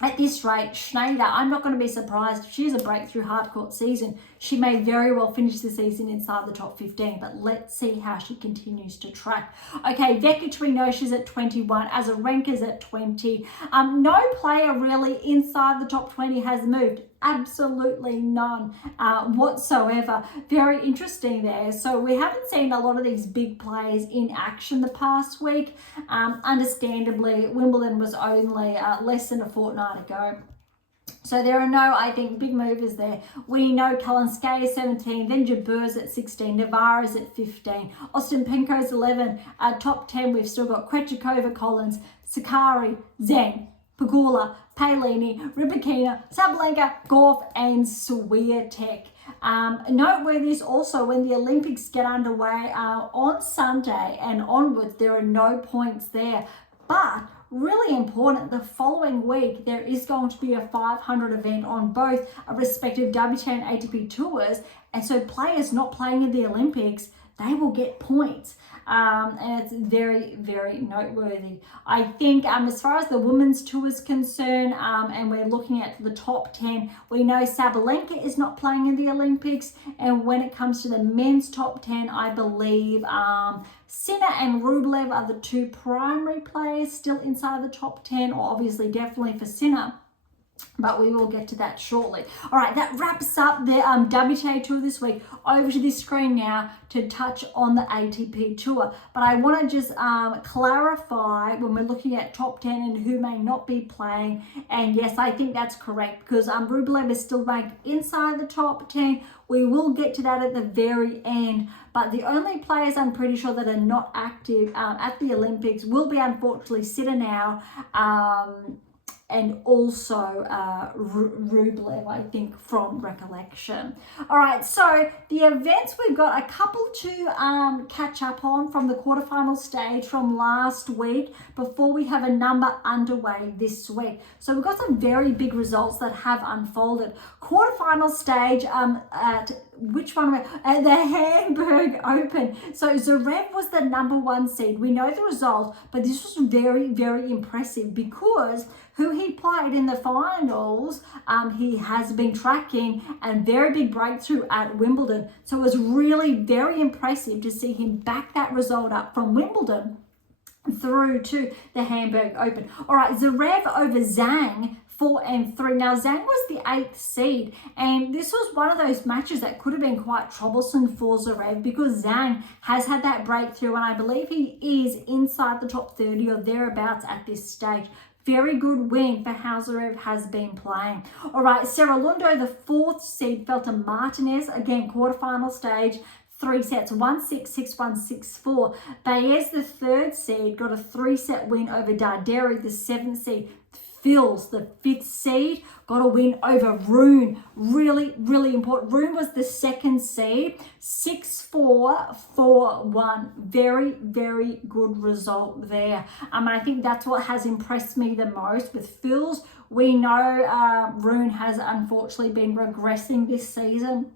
At this rate, Shnaider, I'm not going to be surprised if she has a breakthrough hardcourt season. She may very well finish the season inside the top 15, but let's see how she continues to track. Okay, Vekic, we know she's at 21, Azarenka's at 20. No player really inside the top 20 has moved. Absolutely none whatsoever. Very interesting there. So we haven't seen a lot of these big players in action the past week. Understandably, Wimbledon was only less than a fortnight ago. So there are no, I think, big movers there. We know Kalinskaya is 17, then Jabeur's at 16, Navarro's at 15, Ostapenko's 11, top 10, we've still got Krejcikova, Collins, Sakari, Zheng, Pegula, Palini, Rybakina, Sabalenka, Gauff, and Swiatek. Noteworthy is also when the Olympics get underway on Sunday and onwards, there are no points there. But really important, the following week there is going to be a 500 event on both respective WTA and ATP tours, and so players not playing in the Olympics, they will get points. And it's very, very noteworthy. I think as far as the women's tour is concerned, and we're looking at the top 10, we know Sabalenka is not playing in the Olympics, and when it comes to the men's top 10, I believe Sinner and Rublev are the 2 primary players still inside the top 10, or obviously definitely for Sinner. But we will get to that shortly. All right, that wraps up the WTA Tour this week. Over to this screen now to touch on the ATP Tour. But I want to just clarify when we're looking at top 10 and who may not be playing. And yes, I think that's correct because Rublev is still ranked inside the top 10. We will get to that at the very end. But the only players I'm pretty sure that are not active at the Olympics will be, unfortunately, Sinner now, and also Rublev, I think, from recollection. All right, so the events, we've got a couple to catch up on from the quarterfinal stage from last week before we have a number underway this week. So we've got some very big results that have unfolded. Quarterfinal stage at which one? At the Hamburg Open. So Zverev was the number 1 seed. We know the result, but this was very, very impressive because who he played in the finals, he has been tracking, and very big breakthrough at Wimbledon. So it was really very impressive to see him back that result up from Wimbledon through to the Hamburg Open. All right, Zverev over Zheng, 4 and 3. Now, Zheng was the 8th seed, and this was one of those matches that could have been quite troublesome for Zverev because Zheng has had that breakthrough, and I believe he is inside the top 30 or thereabouts at this stage. Very good win for how Zverev has been playing. All right, Serralundo, the 4th seed, fell to Martinez. Again, quarterfinal stage, 3 sets, 1-6, 6-1, 6-4. Baez, the 3rd seed, got a 3-set win over Darderi, the 7th seed. Fils, the 5th seed, got a win over Rune. Really, really important. Rune was the 2nd seed, 6-4, 4-1. Very, very good result there. I think that's what has impressed me the most with Fils. We know Rune has unfortunately been regressing this season.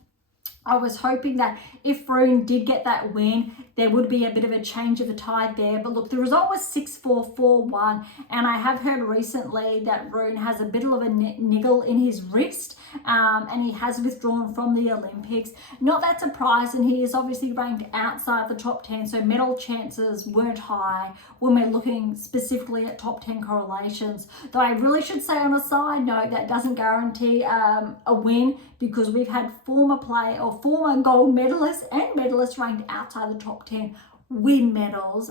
I was hoping that if Rune did get that win, there would be a bit of a change of the tide there. But look, the result was 6-4, 4-1. And I have heard recently that Rune has a bit of a niggle in his wrist, and he has withdrawn from the Olympics. Not that surprising. He is obviously ranked outside the top 10, so medal chances weren't high when we're looking specifically at top 10 correlations. Though I really should say on a side note, that doesn't guarantee a win, because we've had former gold medalists and medalists ranked outside the top 10 win medals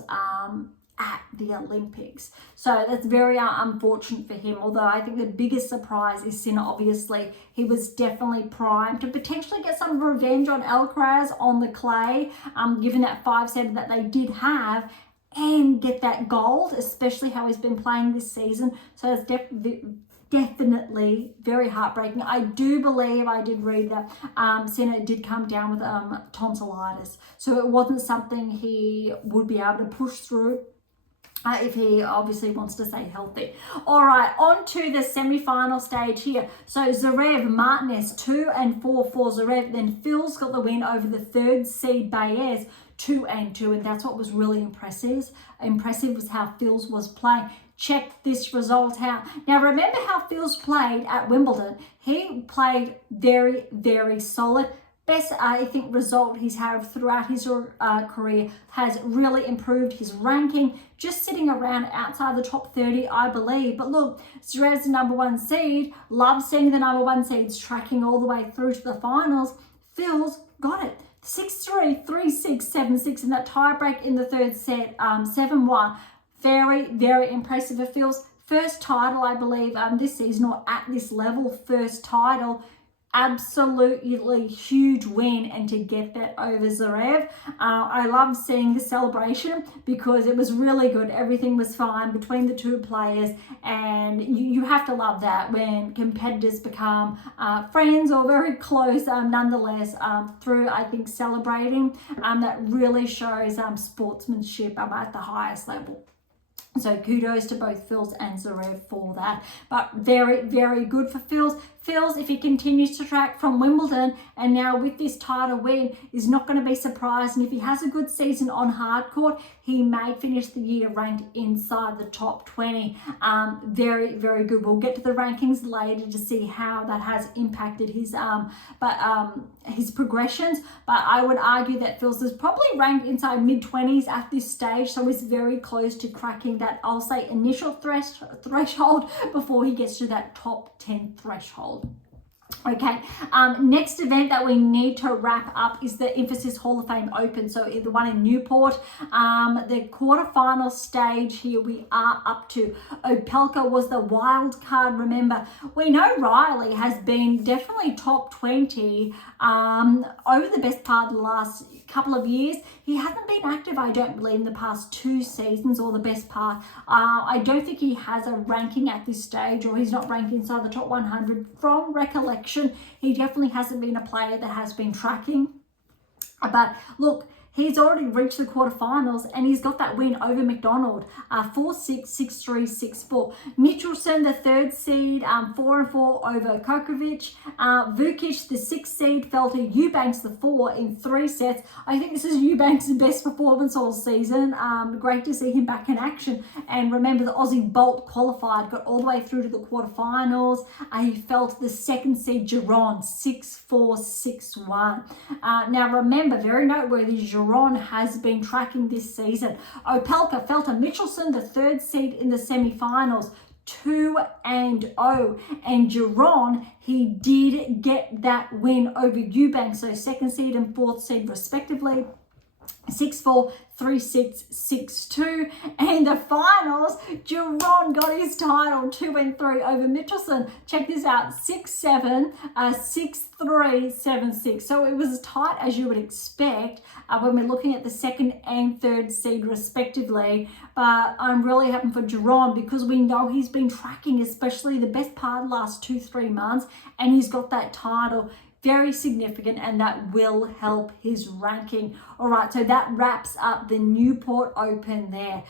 at the Olympics. So that's very unfortunate for him, although I think the biggest surprise is Sinner. Obviously, he was definitely primed to potentially get some revenge on Alcaraz on the clay, given that 5-7 that they did have, and get that gold, especially how he's been playing this season. So it's definitely very heartbreaking. I do believe, I did read that Sinner did come down with tonsillitis, so it wasn't something he would be able to push through if he obviously wants to stay healthy. All right, on to the semi-final stage here. So Zverev, Martinez, 2-4 for Zverev. Then Phil's got the win over the 3rd seed Baez, 2-2, and that's what was really impressive. Impressive was how Phil's was playing. Check this result out. Now, remember how Phil's played at Wimbledon. He played very, very solid. Best, I think, result he's had throughout his career, has really improved his ranking, just sitting around outside the top 30, I believe. But look, Zverev's the number 1 seed. Love seeing the number 1 seeds tracking all the way through to the finals. Phil's got it. 6-3, 3-6, 7-6, and that tiebreak in the 3rd set, 7-1. Very, very impressive for Phil's first title, I believe, this season, or at this level, first title. Absolutely huge win, and to get that over Zverev. I love seeing the celebration because it was really good. Everything was fine between the two players, and you have to love that when competitors become friends or very close nonetheless through, I think, celebrating. That really shows sportsmanship at the highest level. So kudos to both Phils and Zverev for that. But very, very good for Phils. Phils, if he continues to track from Wimbledon and now with this title win, is not going to be surprised. And if he has a good season on hard court, he may finish the year ranked inside the top 20. Very, very good. We'll get to the rankings later to see how that has impacted his progressions. But I would argue that Phils is probably ranked inside mid-20s at this stage, so he's very close to cracking that, I'll say, initial threshold before he gets to that top 10 threshold. Okay, next event that we need to wrap up is the Emphasis Hall of Fame Open. So the one in Newport, the quarterfinal stage here we are up to. Opelka was the wild card. Remember, we know Riley has been definitely top 20 over the best part of the last couple of years. He hasn't been active, I don't believe, in the past 2 seasons, or the best part. I don't think he has a ranking at this stage, or he's not ranked inside the top 100 from recollection. He definitely hasn't been a player that has been tracking. But look, he's already reached the quarterfinals, and he's got that win over McDonald, 4-6, 6-3, 6-4. Michelson, the 3rd seed, 4-4 over Kokovic. Vukic, the 6th seed, fell to Eubanks, the 4, in 3 sets. I think this is Eubanks' best performance all season. Great to see him back in action. And remember, the Aussie Bolt qualified, got all the way through to the quarterfinals. He fell to the 2nd seed, Giron, 6-4, 6-1. Now remember, very noteworthy, Giron has been tracking this season. Opelka fell to Michelson, the 3rd seed, in the semi-finals, 2-0. And Giron, he did get that win over Eubanks, so 2nd seed and 4th seed respectively. 6-4, 3-6, 6-2. And the finals, Giron got his title, 2-3 over Michelson. Check this out, 6-7, 6-3, 7-6. So it was as tight as you would expect when we're looking at the 2nd and 3rd seed respectively. But I'm really happy for Giron because we know he's been tracking, especially the best part of the last 2-3 months, and he's got that title. very significant, and that will help his ranking. All right, so that wraps up the Newport Open there.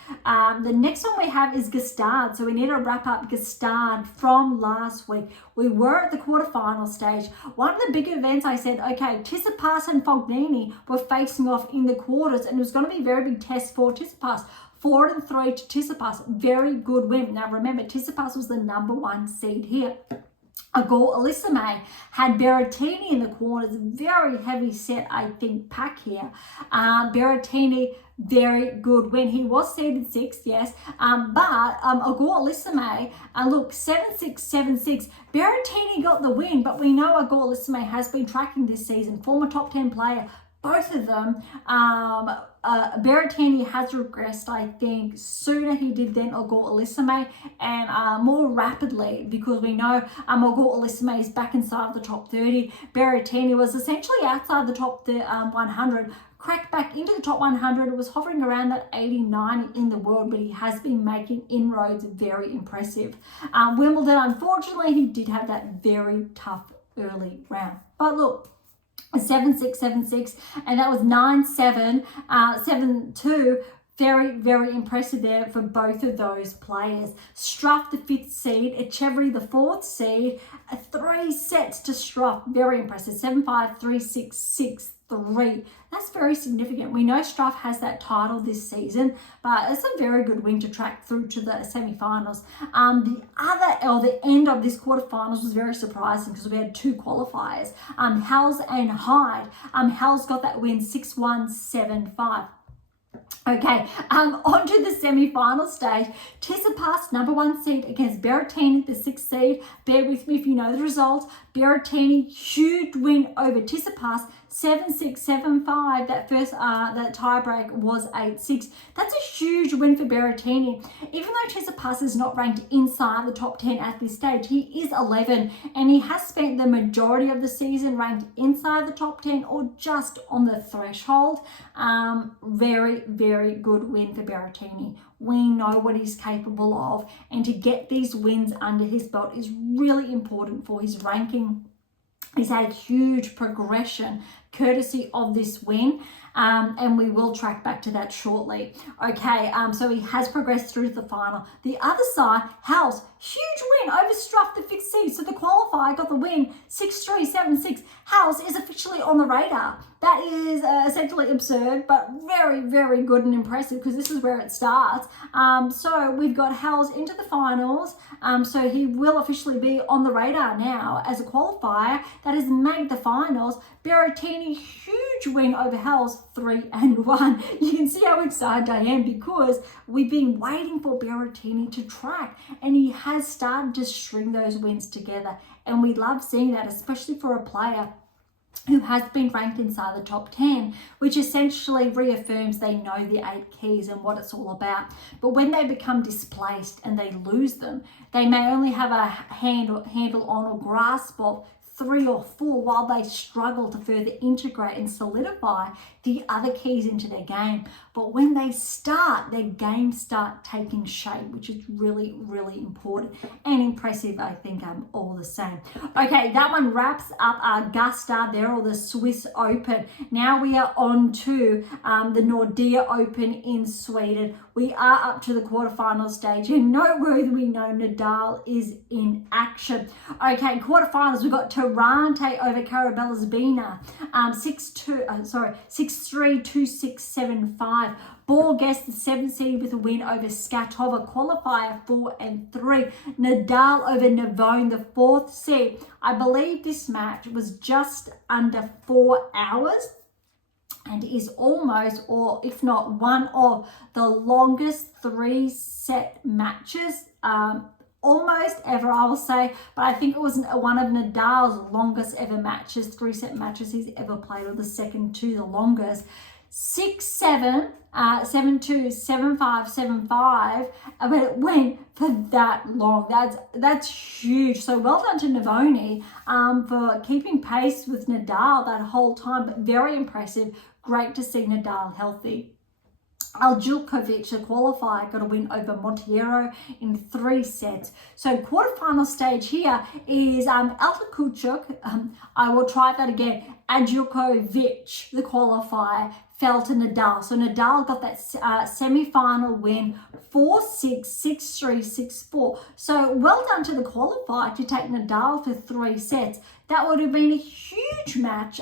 The next one we have is Gstaad. So we need to wrap up Gstaad from last week. We were at the quarterfinal stage. One of the big events, I said, okay, Tsitsipas and Fognini were facing off in the quarters, and it was going to be a very big test for Tsitsipas. 4-3 to Tsitsipas, very good win. Now remember, Tsitsipas was the #1 seed here. Igor Elisame had Berrettini in the corners, very heavy set, I think, pack here. Berrettini, very good win. He was seeded 6th, yes, but Igor Elisame, look, 7-6, 7-6. Berrettini got the win, but we know Igor Elisame has been tracking this season, former top 10 player. Both of them, Berrettini has regressed, I think, sooner he did than Igor Elisame, and more rapidly, because we know Igor Elisame is back inside the top 30. Berrettini was essentially outside the top 100, cracked back into the top 100, was hovering around that 80-90 in the world, but he has been making inroads, very impressive. Wimbledon, unfortunately, he did have that very tough early round. But look, 7-6, 7-6, and that was 9-7, 7-2. Very, very impressive there for both of those players. Struff, the 5th seed, Echeverry, the 4th seed, 3 sets to Struff. Very impressive. 7-5, 3-6, 6-3. That's very significant. We know Struff has that title this season, but it's a very good win to track through to the semi-finals. The end of this quarterfinals was very surprising because we had 2 qualifiers. Hals and Hyde. Hals got that win 6-1, 7-5. Okay, on to the semi-final stage. Tsitsipas, #1 seed against Berrettini, the 6th seed. Bear with me if you know the result. Berrettini, huge win over Tsitsipas, 7-6, 7-5. That first that tiebreak was 8-6. That's a huge win for Berrettini. Even though Tsitsipas is not ranked inside the top 10 at this stage, he is 11, and he has spent the majority of the season ranked inside the top 10 or just on the threshold. Very, very good win for Berrettini. We know what he's capable of, and to get these wins under his belt is really important for his ranking. He's had a huge progression courtesy of this win, and we will track back to that shortly. Okay, so he has progressed through to the final. The other side, Hals, huge win over Struff, the 5th seed. So the qualifier got the win, 6-3, 7-6. Hals is officially on the radar. That is essentially absurd, but very, very good and impressive, because this is where it starts. So we've got Hals into the finals. So he will officially be on the radar now as a qualifier that has made the finals. Berrettini, huge win over Hals, 3-1. You can see how excited I am, because we've been waiting for Berrettini to track, and he has started to string those wins together. And we love seeing that, especially for a player who has been ranked inside the top 10, which essentially reaffirms they know the 8 keys and what it's all about. But when they become displaced and they lose them, they may only have a handle on or grasp of 3 or 4 while they struggle to further integrate and solidify the other keys into their game. But when they start, their games start taking shape, which is really, really important and impressive, I think, all the same. Okay, that one wraps up our Gstaad there, or the Swiss Open. Now we are on to the Nordea Open in Sweden. We are up to the quarterfinal stage, and noteworthy, we know Nadal is in action. Okay, quarterfinals, we've got Tarante over Carabella's Bina, 6-3, 2-6, 7-5. Borges, the 7th seed, with a win over Skatova, qualifier 4-3. Nadal over Navone, the 4th seed. I believe this match was just under 4 hours, and is almost, or if not one of the longest 3-set matches almost ever, I will say. But I think it was one of Nadal's longest ever matches, 3-set matches he's ever played, or the second to the longest. 6-7, 7-2, 7-5, 7-5, but it went for that long. That's huge. So well done to Navone for keeping pace with Nadal that whole time, but very impressive. Great to see Nadal healthy. Djokovic, the qualifier, got a win over Monteiro in 3 sets. So quarterfinal stage here is Kuchuk. I will try that again. Djokovic, the qualifier, fell to Nadal. So Nadal got that semi-final win 4-6, 6-3, 6-4. So well done to the qualifier to take Nadal to 3 sets. That would have been a huge match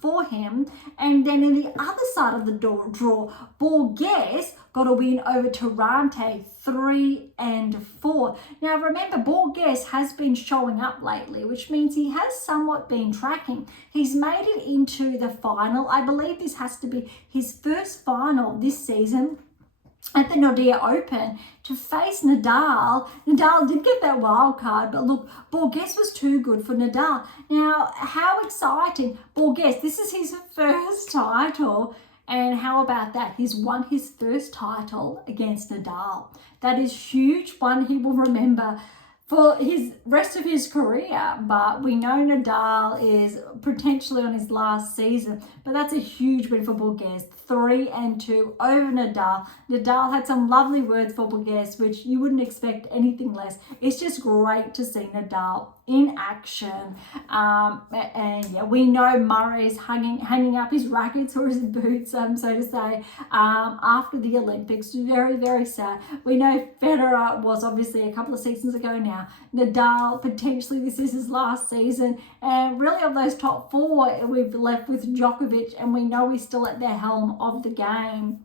for him. And then in the other side of the draw, Borges got a win over Tarante 3-4. Now remember, Borges has been showing up lately, which means he has somewhat been tracking. He's made it into the final. I believe this has to be his first final this season at the Nordea Open to face Nadal. Nadal did get that wild card, but look, Borges was too good for Nadal. Now, how exciting. Borges, this is his first title. And how about that? He's won his first title against Nadal. That is huge, one he will remember for his rest of his career. But we know Nadal is potentially on his last season, but that's a huge win for Borges, 3-2 over Nadal. Nadal had some lovely words for Borges, which you wouldn't expect anything less. It's just great to see Nadal in action. And yeah, we know Murray's hanging up his rackets or his boots, so to say, after the Olympics. Very, very sad. We know Federer was obviously a couple of seasons ago now. Nadal, potentially this is his last season. And really of those top 4, we've left with Djokovic, and we know he's still at the helm of the game.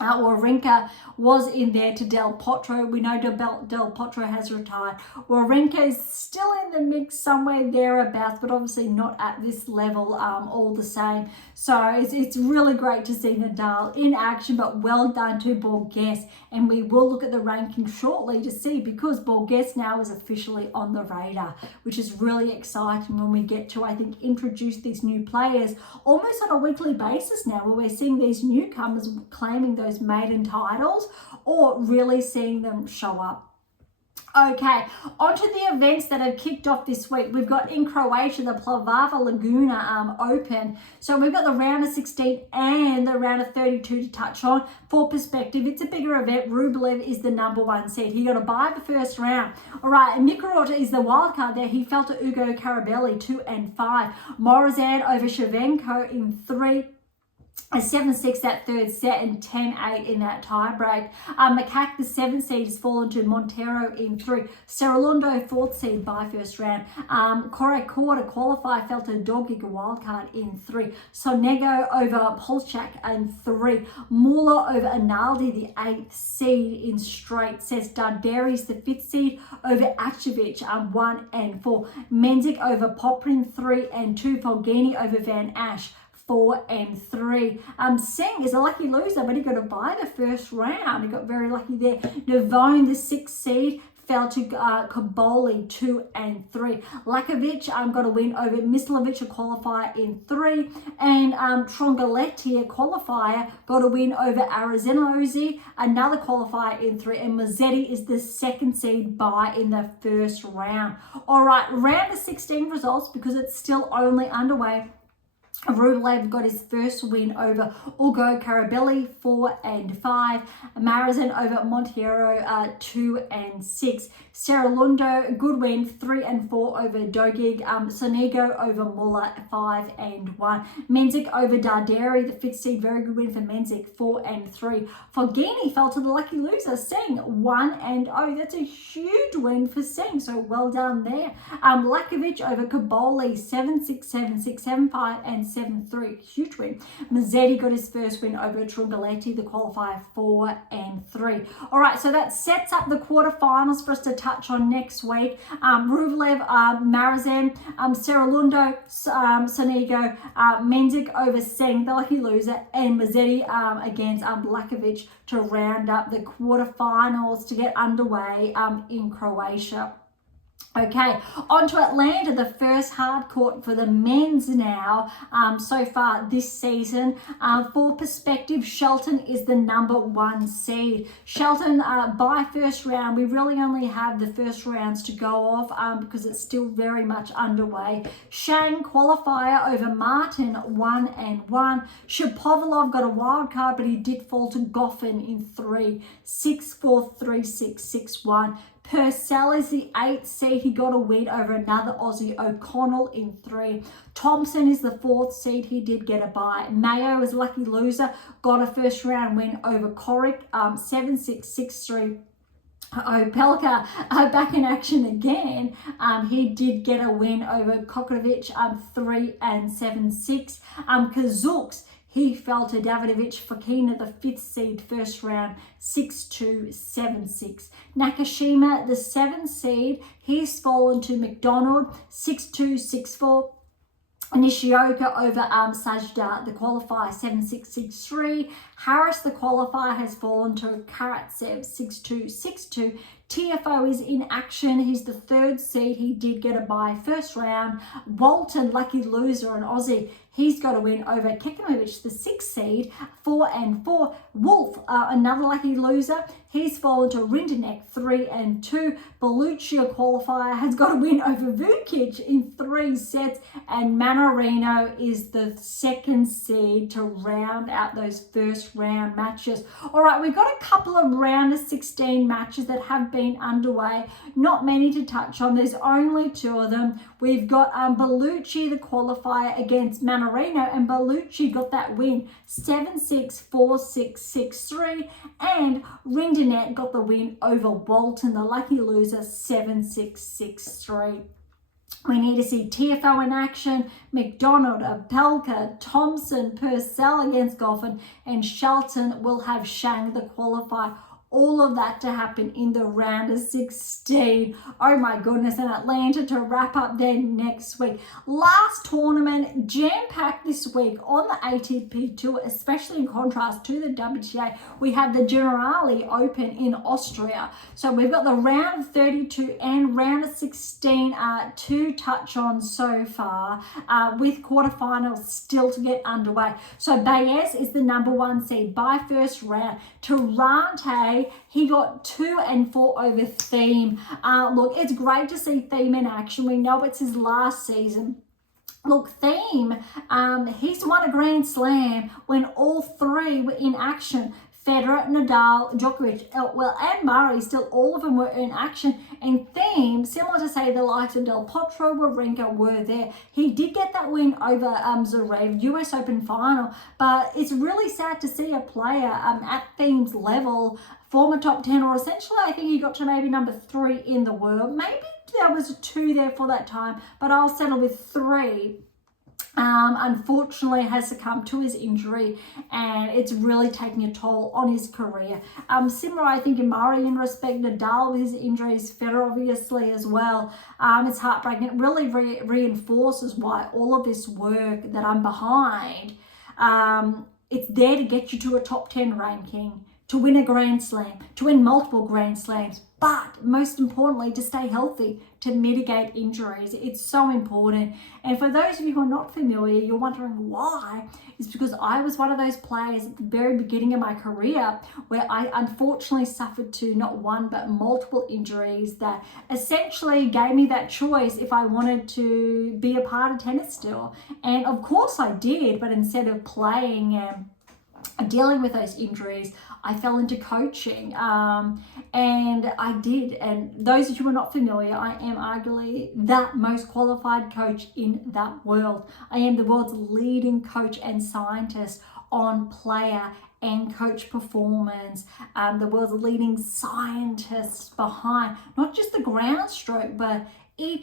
Wawrinka was in there to Del Potro. We know Del Potro has retired. Wawrinka is still in the mix somewhere thereabouts, but obviously not at this level all the same. So it's really great to see Nadal in action, but well done to Borges. And we will look at the ranking shortly to see, because Borges now is officially on the radar, which is really exciting when we get to, I think, introduce these new players almost on a weekly basis now, where we're seeing these newcomers claiming those maiden titles or really seeing them show up. Okay, on to the events that have kicked off this week. We've got in Croatia the Plava Laguna Open. So we've got the round of 16 and the round of 32 to touch on. For perspective, it's a bigger event. Rublev is the number 1 seed. He got to buy the first round. All right, Mikurota is the wild card there. He fell to Ugo Carabelli 2-5. Morozan over Shevchenko in 3. A 7-6 that third set and 10-8 in that tiebreak. Makak, the 7th seed, has fallen to Montero in 3. Serralundo, 4th seed by first round. Korakor, to qualify, fell to Dogic, a wildcard, in 3. Sonego over Polchak in 3. Muller over Analdi, the 8th seed, in straight sets. Darderis, the 5th seed, over Akcevic, 1-4. Menzik over Poprin, 3-2. Folgini over Van Ash, 4-3. Zheng is a lucky loser, but he got to buy the first round. He got very lucky there. Navone, the 6th seed, fell to Kaboli 2-3. Lakovic got a win over Mislovic, a qualifier, in 3. And Trongaletti, a qualifier, got a win over Arizenozi, another qualifier, in 3. And Mazzetti is the 2nd seed by in the first round. All right, round of 16 results, because it's still only underway. Rublev got his first win over Ugo Carabelli, 4-5. Marazin over Monteiro, 2-6. Serralundo, good win, 3-4 over Dogic. Sonego over Muller, 5-1. Menzik over Darderi, the 5th seed, very good win for Menzik, 4-3. Fogini fell to the lucky loser, Zheng, 1-0. That's a huge win for Zheng, so well done there. Lakovic over Kaboli, 7-6, 7-6, 7-5, and 7-3, huge win. Mazzetti got his first win over Trungaletti, the qualifier, 4-3. All right, so that sets up the quarterfinals for us to touch on next week. Rublev, Marazin, Serralundo, Sonego, Menzik over Zheng, the lucky loser, and Mazzetti against Lakovic to round up the quarterfinals to get underway in Croatia. Okay, on to Atlanta, the first hard court for the men's now so far this season. For perspective, Shelton is the #1 seed. Shelton, by first round, we really only have the first rounds to go off because it's still very much underway. Zheng qualifier over Martin, 1-1. Shapovalov got a wild card, but he did fall to Goffin in 3, 6-4, 3-6, 6-1. Purcell is the 8th seed. He got a win over another Aussie, O'Connell, in 3. Thompson is the 4th seed. He did get a bye. Mayo is lucky loser. Got a first round win over Coric, 7-6, 6-3. Opelka back in action again. He did get a win over Kokovic, 3 and 7-6. Kazuks, he fell to Davidovich Fokina, the 5th seed, first round, 6-2, 7-6. Nakashima, the 7th seed, he's fallen to McDonald, 6-2, 6-4. Nishioka over Sajda, the qualifier, 7-6, 6-3. Harris, the qualifier, has fallen to Karatsev, 6-2, 6-2. TFO is in action. He's the 3rd seed. He did get a bye first round. Walton, lucky loser, an Aussie. He's got a win over Kekanovic, the 6th seed, 4-4. Wolf, another lucky loser. He's fallen to Rindenek, 3-2. Bellucci, a qualifier, has got a win over Vukic in 3 sets. And Manarino is the 2nd seed to round out those first round matches. All right, we've got a couple of round of 16 matches that have been underway. Not many to touch on. There's only 2 of them. We've got Bellucci, the qualifier, against Manarino, and Bellucci got that win, 7-6, 4-6, 6-3, and Rindenet got the win over Walton, the lucky loser, 7-6, 6-3. We need to see TFO in action. McDonald, Opelka, Thompson, Purcell against Goffin, and Shelton will have Zheng, the qualifier. All of that to happen in the round of 16. Oh my goodness, and Atlanta to wrap up then next week. Last tournament, jam-packed this week on the ATP Tour, especially in contrast to the WTA. We have the Generali Open in Austria. So we've got the round of 32 and round of 16 to touch on so far, with quarterfinals still to get underway. So Baez is the #1 seed by first round. Tarante, he got 2 and 4 over Thiem. Look, it's great to see Thiem in action. We know it's his last season. Look, Thiem, he's won a Grand Slam when all 3 were in action. Federer, Nadal, Djokovic, and Murray, still all of them were in action. And Thiem, similar to, say, the likes of Del Potro, Wawrinka were there. He did get that win over Zverev, US Open final, but it's really sad to see a player at Thiem's level, former top 10, or essentially I think he got to maybe #3 in the world. Maybe there was 2 there for that time, but I'll settle with 3. Unfortunately has succumbed to his injury, and it's really taking a toll on his career. Similar, I think, in Murray in respect, Nadal with his injuries, Federer obviously as well. It's heartbreaking. It really reinforces why all of this work that I'm behind, it's there to get you to a top 10 ranking, to win a Grand Slam, to win multiple Grand Slams, but most importantly, to stay healthy, to mitigate injuries. It's so important. And for those of you who are not familiar, you're wondering why. It's because I was one of those players at the very beginning of my career where I unfortunately suffered to not one, but multiple injuries that essentially gave me that choice if I wanted to be a part of tennis still. And of course I did, but instead of playing and dealing with those injuries, I fell into coaching, and I did. And those of you who are not familiar, I am arguably the most qualified coach in that world. I am the world's leading coach and scientist on player and coach performance, the world's leading scientists behind not just the ground stroke, but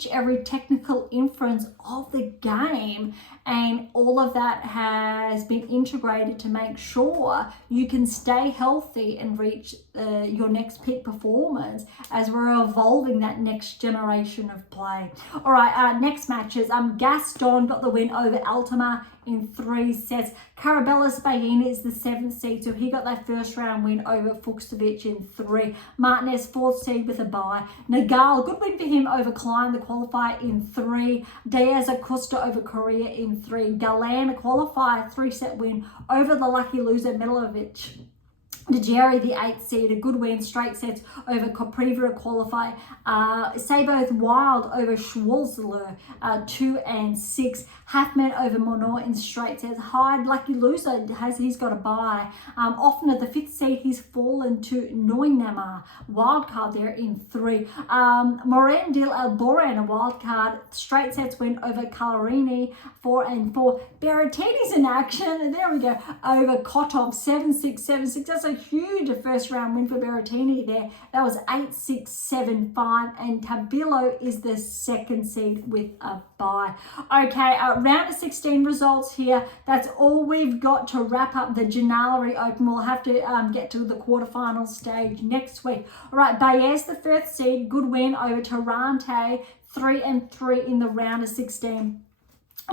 every technical inference of the game, and all of that has been integrated to make sure you can stay healthy and reach your next peak performance as we're evolving that next generation of play. All right, next matches. Gaston got the win over Altama in 3 sets. Carabelis Baena is the 7th seed, so he got that first round win over Fucsovic in 3. Martinez 4th seed with a bye. Nagal, good win for him over Klein, the qualifier, in 3. Diaz Acosta over Korea in 3. Galan, a qualifier, 3-set win over the lucky loser Milovic. Dejeri, the 8th seed, a good win, straight sets over Kopriva, a qualifier. Saboth Wild over Schwarzler, 2 and 6. Halfman over Monod in straight sets. Hyde, lucky loser, he's got a bye. Often at the 5th seed, he's fallen to Neunamar, wild card there in 3. Morendil Alboran, a wild card, straight sets win over Calarini, 4 and 4. Berrettini's in action, there we go, over Kotov, 7-6, 7-6. That's a huge first round win for Berrettini there. That was 8-6, 7-5, and Tabilo is the 2nd seed with a bye. Okay, round of 16 results here. That's all we've got to wrap up the Generali Open. We'll have to get to the quarterfinal stage next week. All right, Baez, the 1st seed, good win over Tarante, 3 and 3 in the round of 16.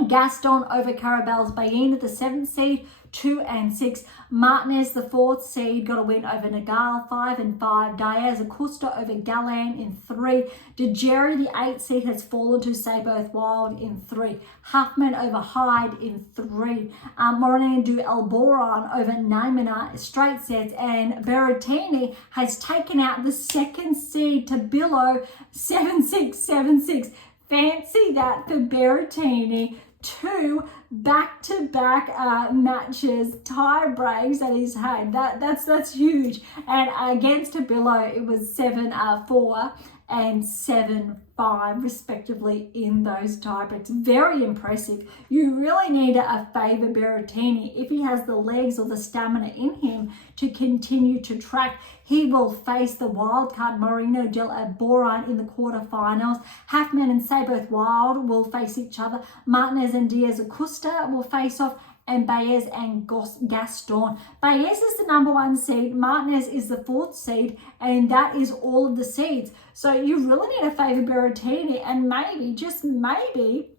Gaston over Carabelis Baena, the 7th seed, 2 and 6. Martinez, the 4th seed, got a win over Nagal, 5 and 5. Diaz Acosta over Galan in 3. Dejeri, the 8th seed, has fallen to Saboth Wild in 3. Huffman over Hyde in 3. Morindu Alboran over Neymana, straight sets. And Berrettini has taken out the 2nd seed to Billo, 7-6, 7-6. Fancy that for Berrettini. 2 back-to-back matches, tie breaks that he's had. That's huge. And against Tabilo, it was 7-4 and 7-5 respectively in those tie breaks. Very impressive. You really need a favour Berrettini. If he has the legs or the stamina in him to continue to track, he will face the wildcard Moreno del Alboran in the quarterfinals. Halfman and Saboth Wild will face each other. Martinez and Diaz Acosta will face off, and Baez and Gaston. Baez is the number 1 seed, Martinez is the 4th seed, and that is all of the seeds. So you really need to favour Berrettini, and maybe, just maybe,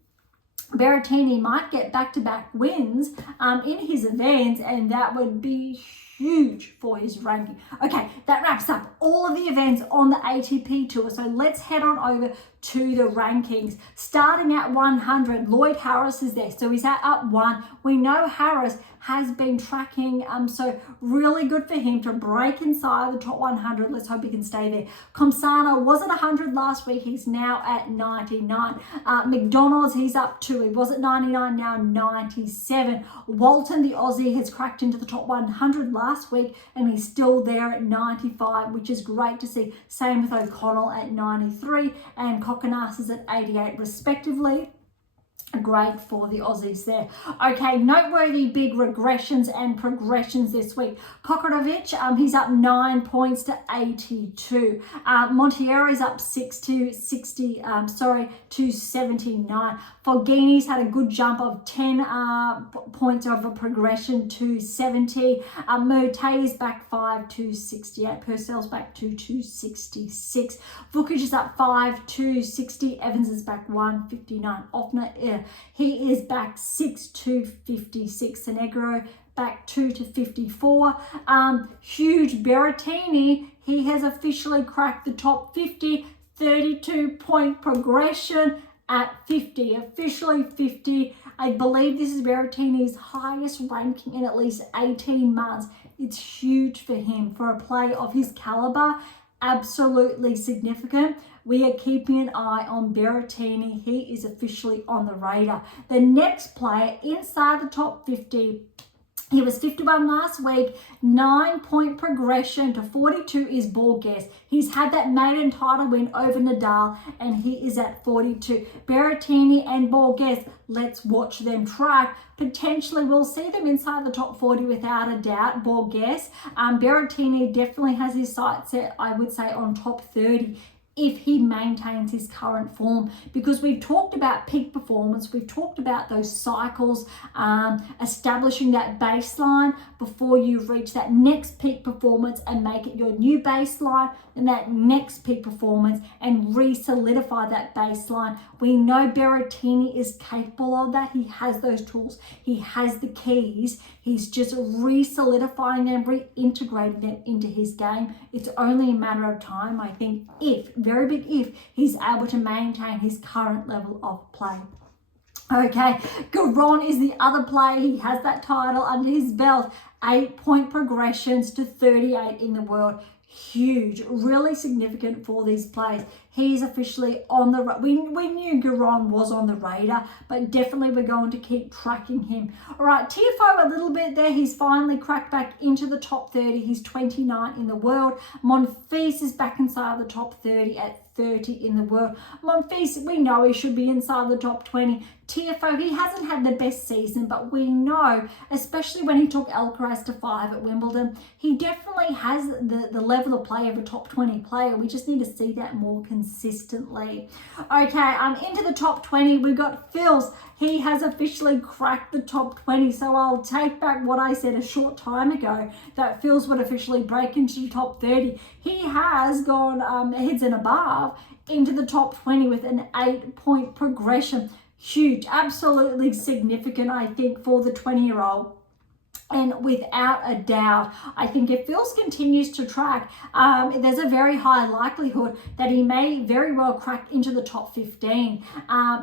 Berrettini might get back-to-back wins in his events, and that would be huge for his ranking. Okay, that wraps up all of the events on the ATP Tour. So let's head on over to the rankings. Starting at 100, Lloyd Harris is there. So he's at up 1. We know Harris has been tracking, so really good for him to break inside the top 100. Let's hope he can stay there. Comsana was at 100 last week. He's now at 99. McDonald's, he's up 2. He was at 99, now 97. Walton, the Aussie, has cracked into the top 100 last week, and he's still there at 95, which is great to see. Same with O'Connell at 93, and Kokonas is at 88 respectively. Great for the Aussies there. Okay, noteworthy big regressions and progressions this week. Kokorovic, he's up 9 points to 82. Montiero is up 6 to 79. Foggini's had a good jump of 10 points of a progression to 70. Mote is back 5 to 68. Purcell's back 2 to 66. Vukic is up 5 to 60. Evans is back 159. Offner, he is back 6 to 56. Senegro back 2 to 54. Huge Berrettini, he has officially cracked the top 50, 32-point progression at 50, officially 50. I believe this is Berrettini's highest ranking in at least 18 months. It's huge for him for a player of his caliber. Absolutely significant. We are keeping an eye on Berrettini. He is officially on the radar. The next player inside the top 50, he was 51 last week, 9-point progression to 42 is Borges. He's had that maiden title win over Nadal, and he is at 42. Berrettini and Borges, let's watch them track. Potentially we'll see them inside the top 40 without a doubt. Borges, Berrettini definitely has his sights set, I would say, on top 30. if he maintains his current form, because we've talked about peak performance, we've talked about those cycles, establishing that baseline before you reach that next peak performance and make it your new baseline, and that next peak performance and re-solidify that baseline. We know Berrettini is capable of that. He has those tools, he has the keys. He's just re-solidifying them, reintegrating them into his game. It's only a matter of time, I think, very big if, he's able to maintain his current level of play. Okay, Giron is the other player. He has that title under his belt. 8-point progressions to 38 in the world. Huge, really significant for these players. He's officially on the, we knew Giron was on the radar, but definitely we're going to keep tracking him. All right, TFO a little bit there. He's finally cracked back into the top 30. He's 29 in the world. Monfils is back inside the top 30 at 30 in the world. Monfils, we know he should be inside the top 20. TFO, he hasn't had the best season, but we know, especially when he took Alcaraz to 5 at Wimbledon, he definitely has the level of play of a top 20 player. We just need to see that more consistently. Okay, into the top 20, we've got Fils. He has officially cracked the top 20, so I'll take back what I said a short time ago, that Fils would officially break into the top 30. He has gone heads and above into the top 20 with an 8-point progression. Huge, absolutely significant, I think, for the 20-year-old. And without a doubt, I think if Fils continues to track, there's a very high likelihood that he may very well crack into the top 15,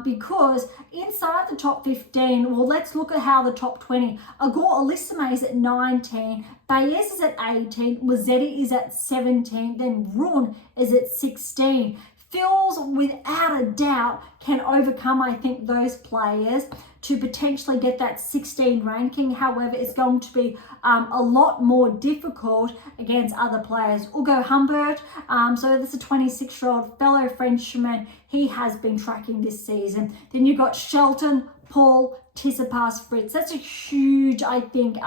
because inside the top 15, well, let's look at how the top 20, Agor Elisime is at 19, Baez is at 18, Musetti is at 17, then Rune is at 16. Fils, without a doubt, can overcome, I think, those players to potentially get that 16 ranking. However, it's going to be a lot more difficult against other players. Ugo Humbert, so this is a 26-year-old fellow Frenchman. He has been tracking this season. Then you've got Shelton, Paul, Tsitsipas, Fritz. That's a huge, I think,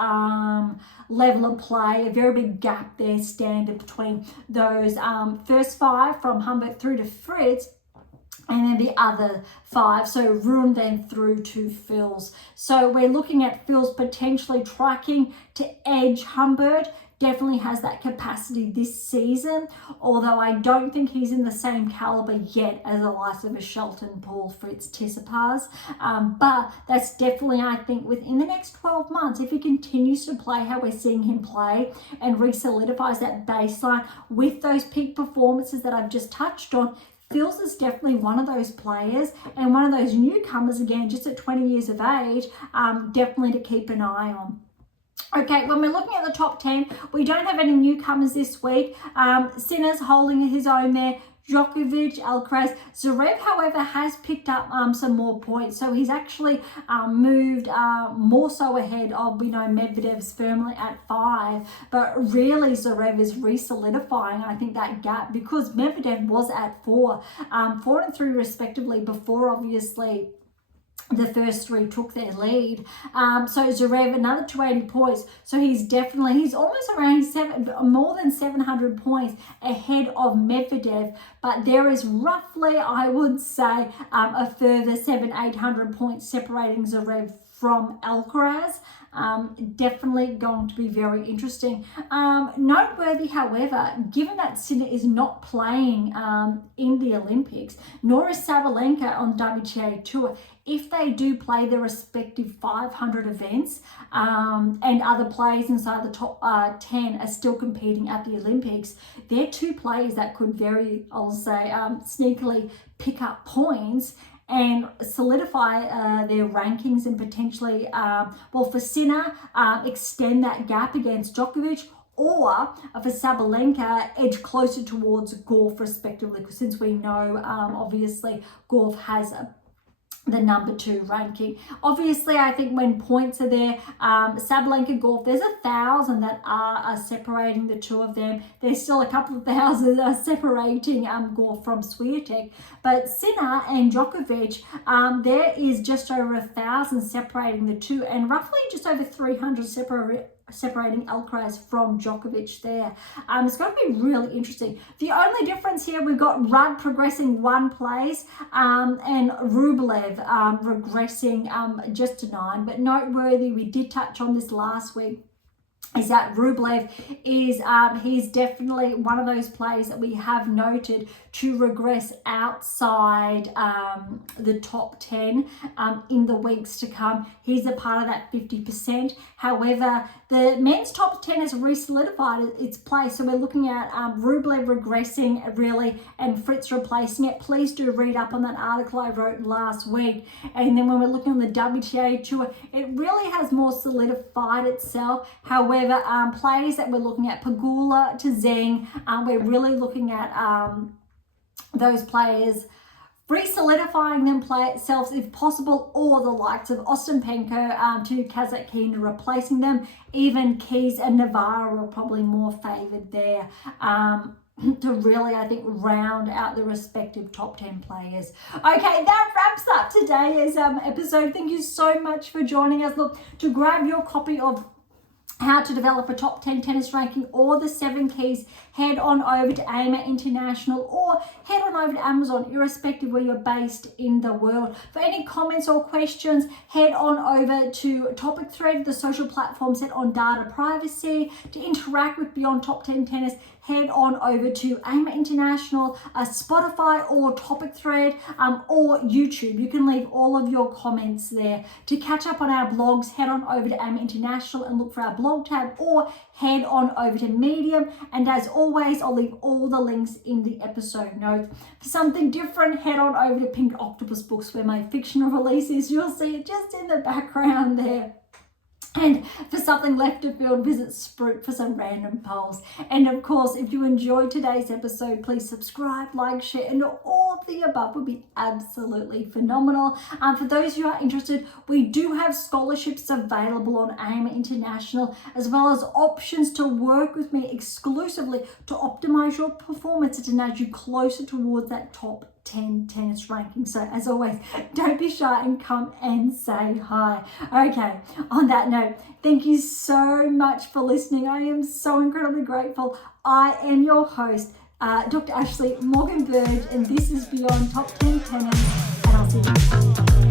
level of play, a very big gap there standard between those first 5 from Humbert through to Fritz, and then the other 5, so Rune then through to Fils. So we're looking at Fils potentially tracking to edge Humbert. Definitely has that capacity this season, although I don't think he's in the same caliber yet as the likes of a Shelton, Paul, Fritz, Tsitsipas. But that's definitely, I think, within the next 12 months, if he continues to play how we're seeing him play and re-solidifies that baseline with those peak performances that I've just touched on, Fils is definitely one of those players and one of those newcomers, again, just at 20 years of age, definitely to keep an eye on. Okay, when we're looking at the top 10, we don't have any newcomers this week. Sinner's holding his own there. Djokovic, Alcaraz. Zverev, however, has picked up some more points. So he's actually moved more so ahead of, Medvedev's firmly at 5. But really, Zverev is re-solidifying, I think, that gap, because Medvedev was at 4. 4 and 3 respectively before, obviously, the first 3 took their lead. So Zverev, another 280 points. So he's almost around more than 700 points ahead of Medvedev. But there is roughly, I would say, a further 700-800 points separating Zverev from Alcaraz. Definitely going to be very interesting. Noteworthy, however, given that Sinner is not playing in the Olympics, nor is Sabalenka on WTA Tour, if they do play their respective 500 events and other players inside the top 10 are still competing at the Olympics, they're 2 players that could I'll say, sneakily pick up points and solidify their rankings and potentially, for Sinner, extend that gap against Djokovic, or for Sabalenka, edge closer towards Gauff respectively, because since we know, obviously, Gauff has the number 2 ranking. Obviously, I think when points are there, Sabalenka, Gauff, there's 1,000 that are separating the 2 of them. There's still a couple of thousand separating Gauff from Swiatek. But Sinner and Djokovic, there is just over 1,000 separating the 2, and roughly just over 300 separating Alcaraz from Djokovic there. It's going to be really interesting. The only difference here, we've got Rudd progressing one place and Rublev regressing just to 9. But noteworthy, we did touch on this last week, is that Rublev is he's definitely one of those players that we have noted to regress outside the top 10 in the weeks to come. He's a part of that 50%. However, the men's top 10 has re-solidified its place. So we're looking at Rublev regressing really and Fritz replacing it. Please do read up on that article I wrote last week. And then when we're looking on the WTA tour, it really has more solidified itself. However, players that we're looking at, Pegula to Zheng, we're really looking at those players re-solidifying themselves if possible, or the likes of Ostapenko to Kazakhstan replacing them. Even Keys and Navarro are probably more favoured there to really, I think, round out the respective top 10 players. Okay, that wraps up today's episode. Thank you so much for joining us. Look, to grab your copy of How to Develop a Top 10 Tennis Ranking or the 7 Keys, head on over to AM8 International or head on over to Amazon, irrespective where you're based in the world. For any comments or questions, head on over to Topic Thread, the social platform set on data privacy. To interact with Beyond Top 10 Tennis, head on over to AM8 International, Spotify or Topic Thread or YouTube. You can leave all of your comments there. To catch up on our blogs, head on over to AM8 International and look for our blog tab, or head on over to Medium. And as always, I'll leave all the links in the episode notes. For something different, head on over to Pink Octopus Books, where my fictional release is. You'll see it just in the background there. And for something left of field, visit Sprout for some random polls. And of course, if you enjoyed today's episode, please subscribe, like, share, and all of the above would be absolutely phenomenal. For those who are interested, we do have scholarships available on AM International, as well as options to work with me exclusively to optimize your performance and to nudge you closer towards that top 10 tennis ranking. So as always, don't be shy and come and say hi. Okay, on that note, thank you so much for listening. I am so incredibly grateful. I am your host, Dr. Ashley Morgan Burge, and this is Beyond Top 10 Tennis, and I'll see you next time.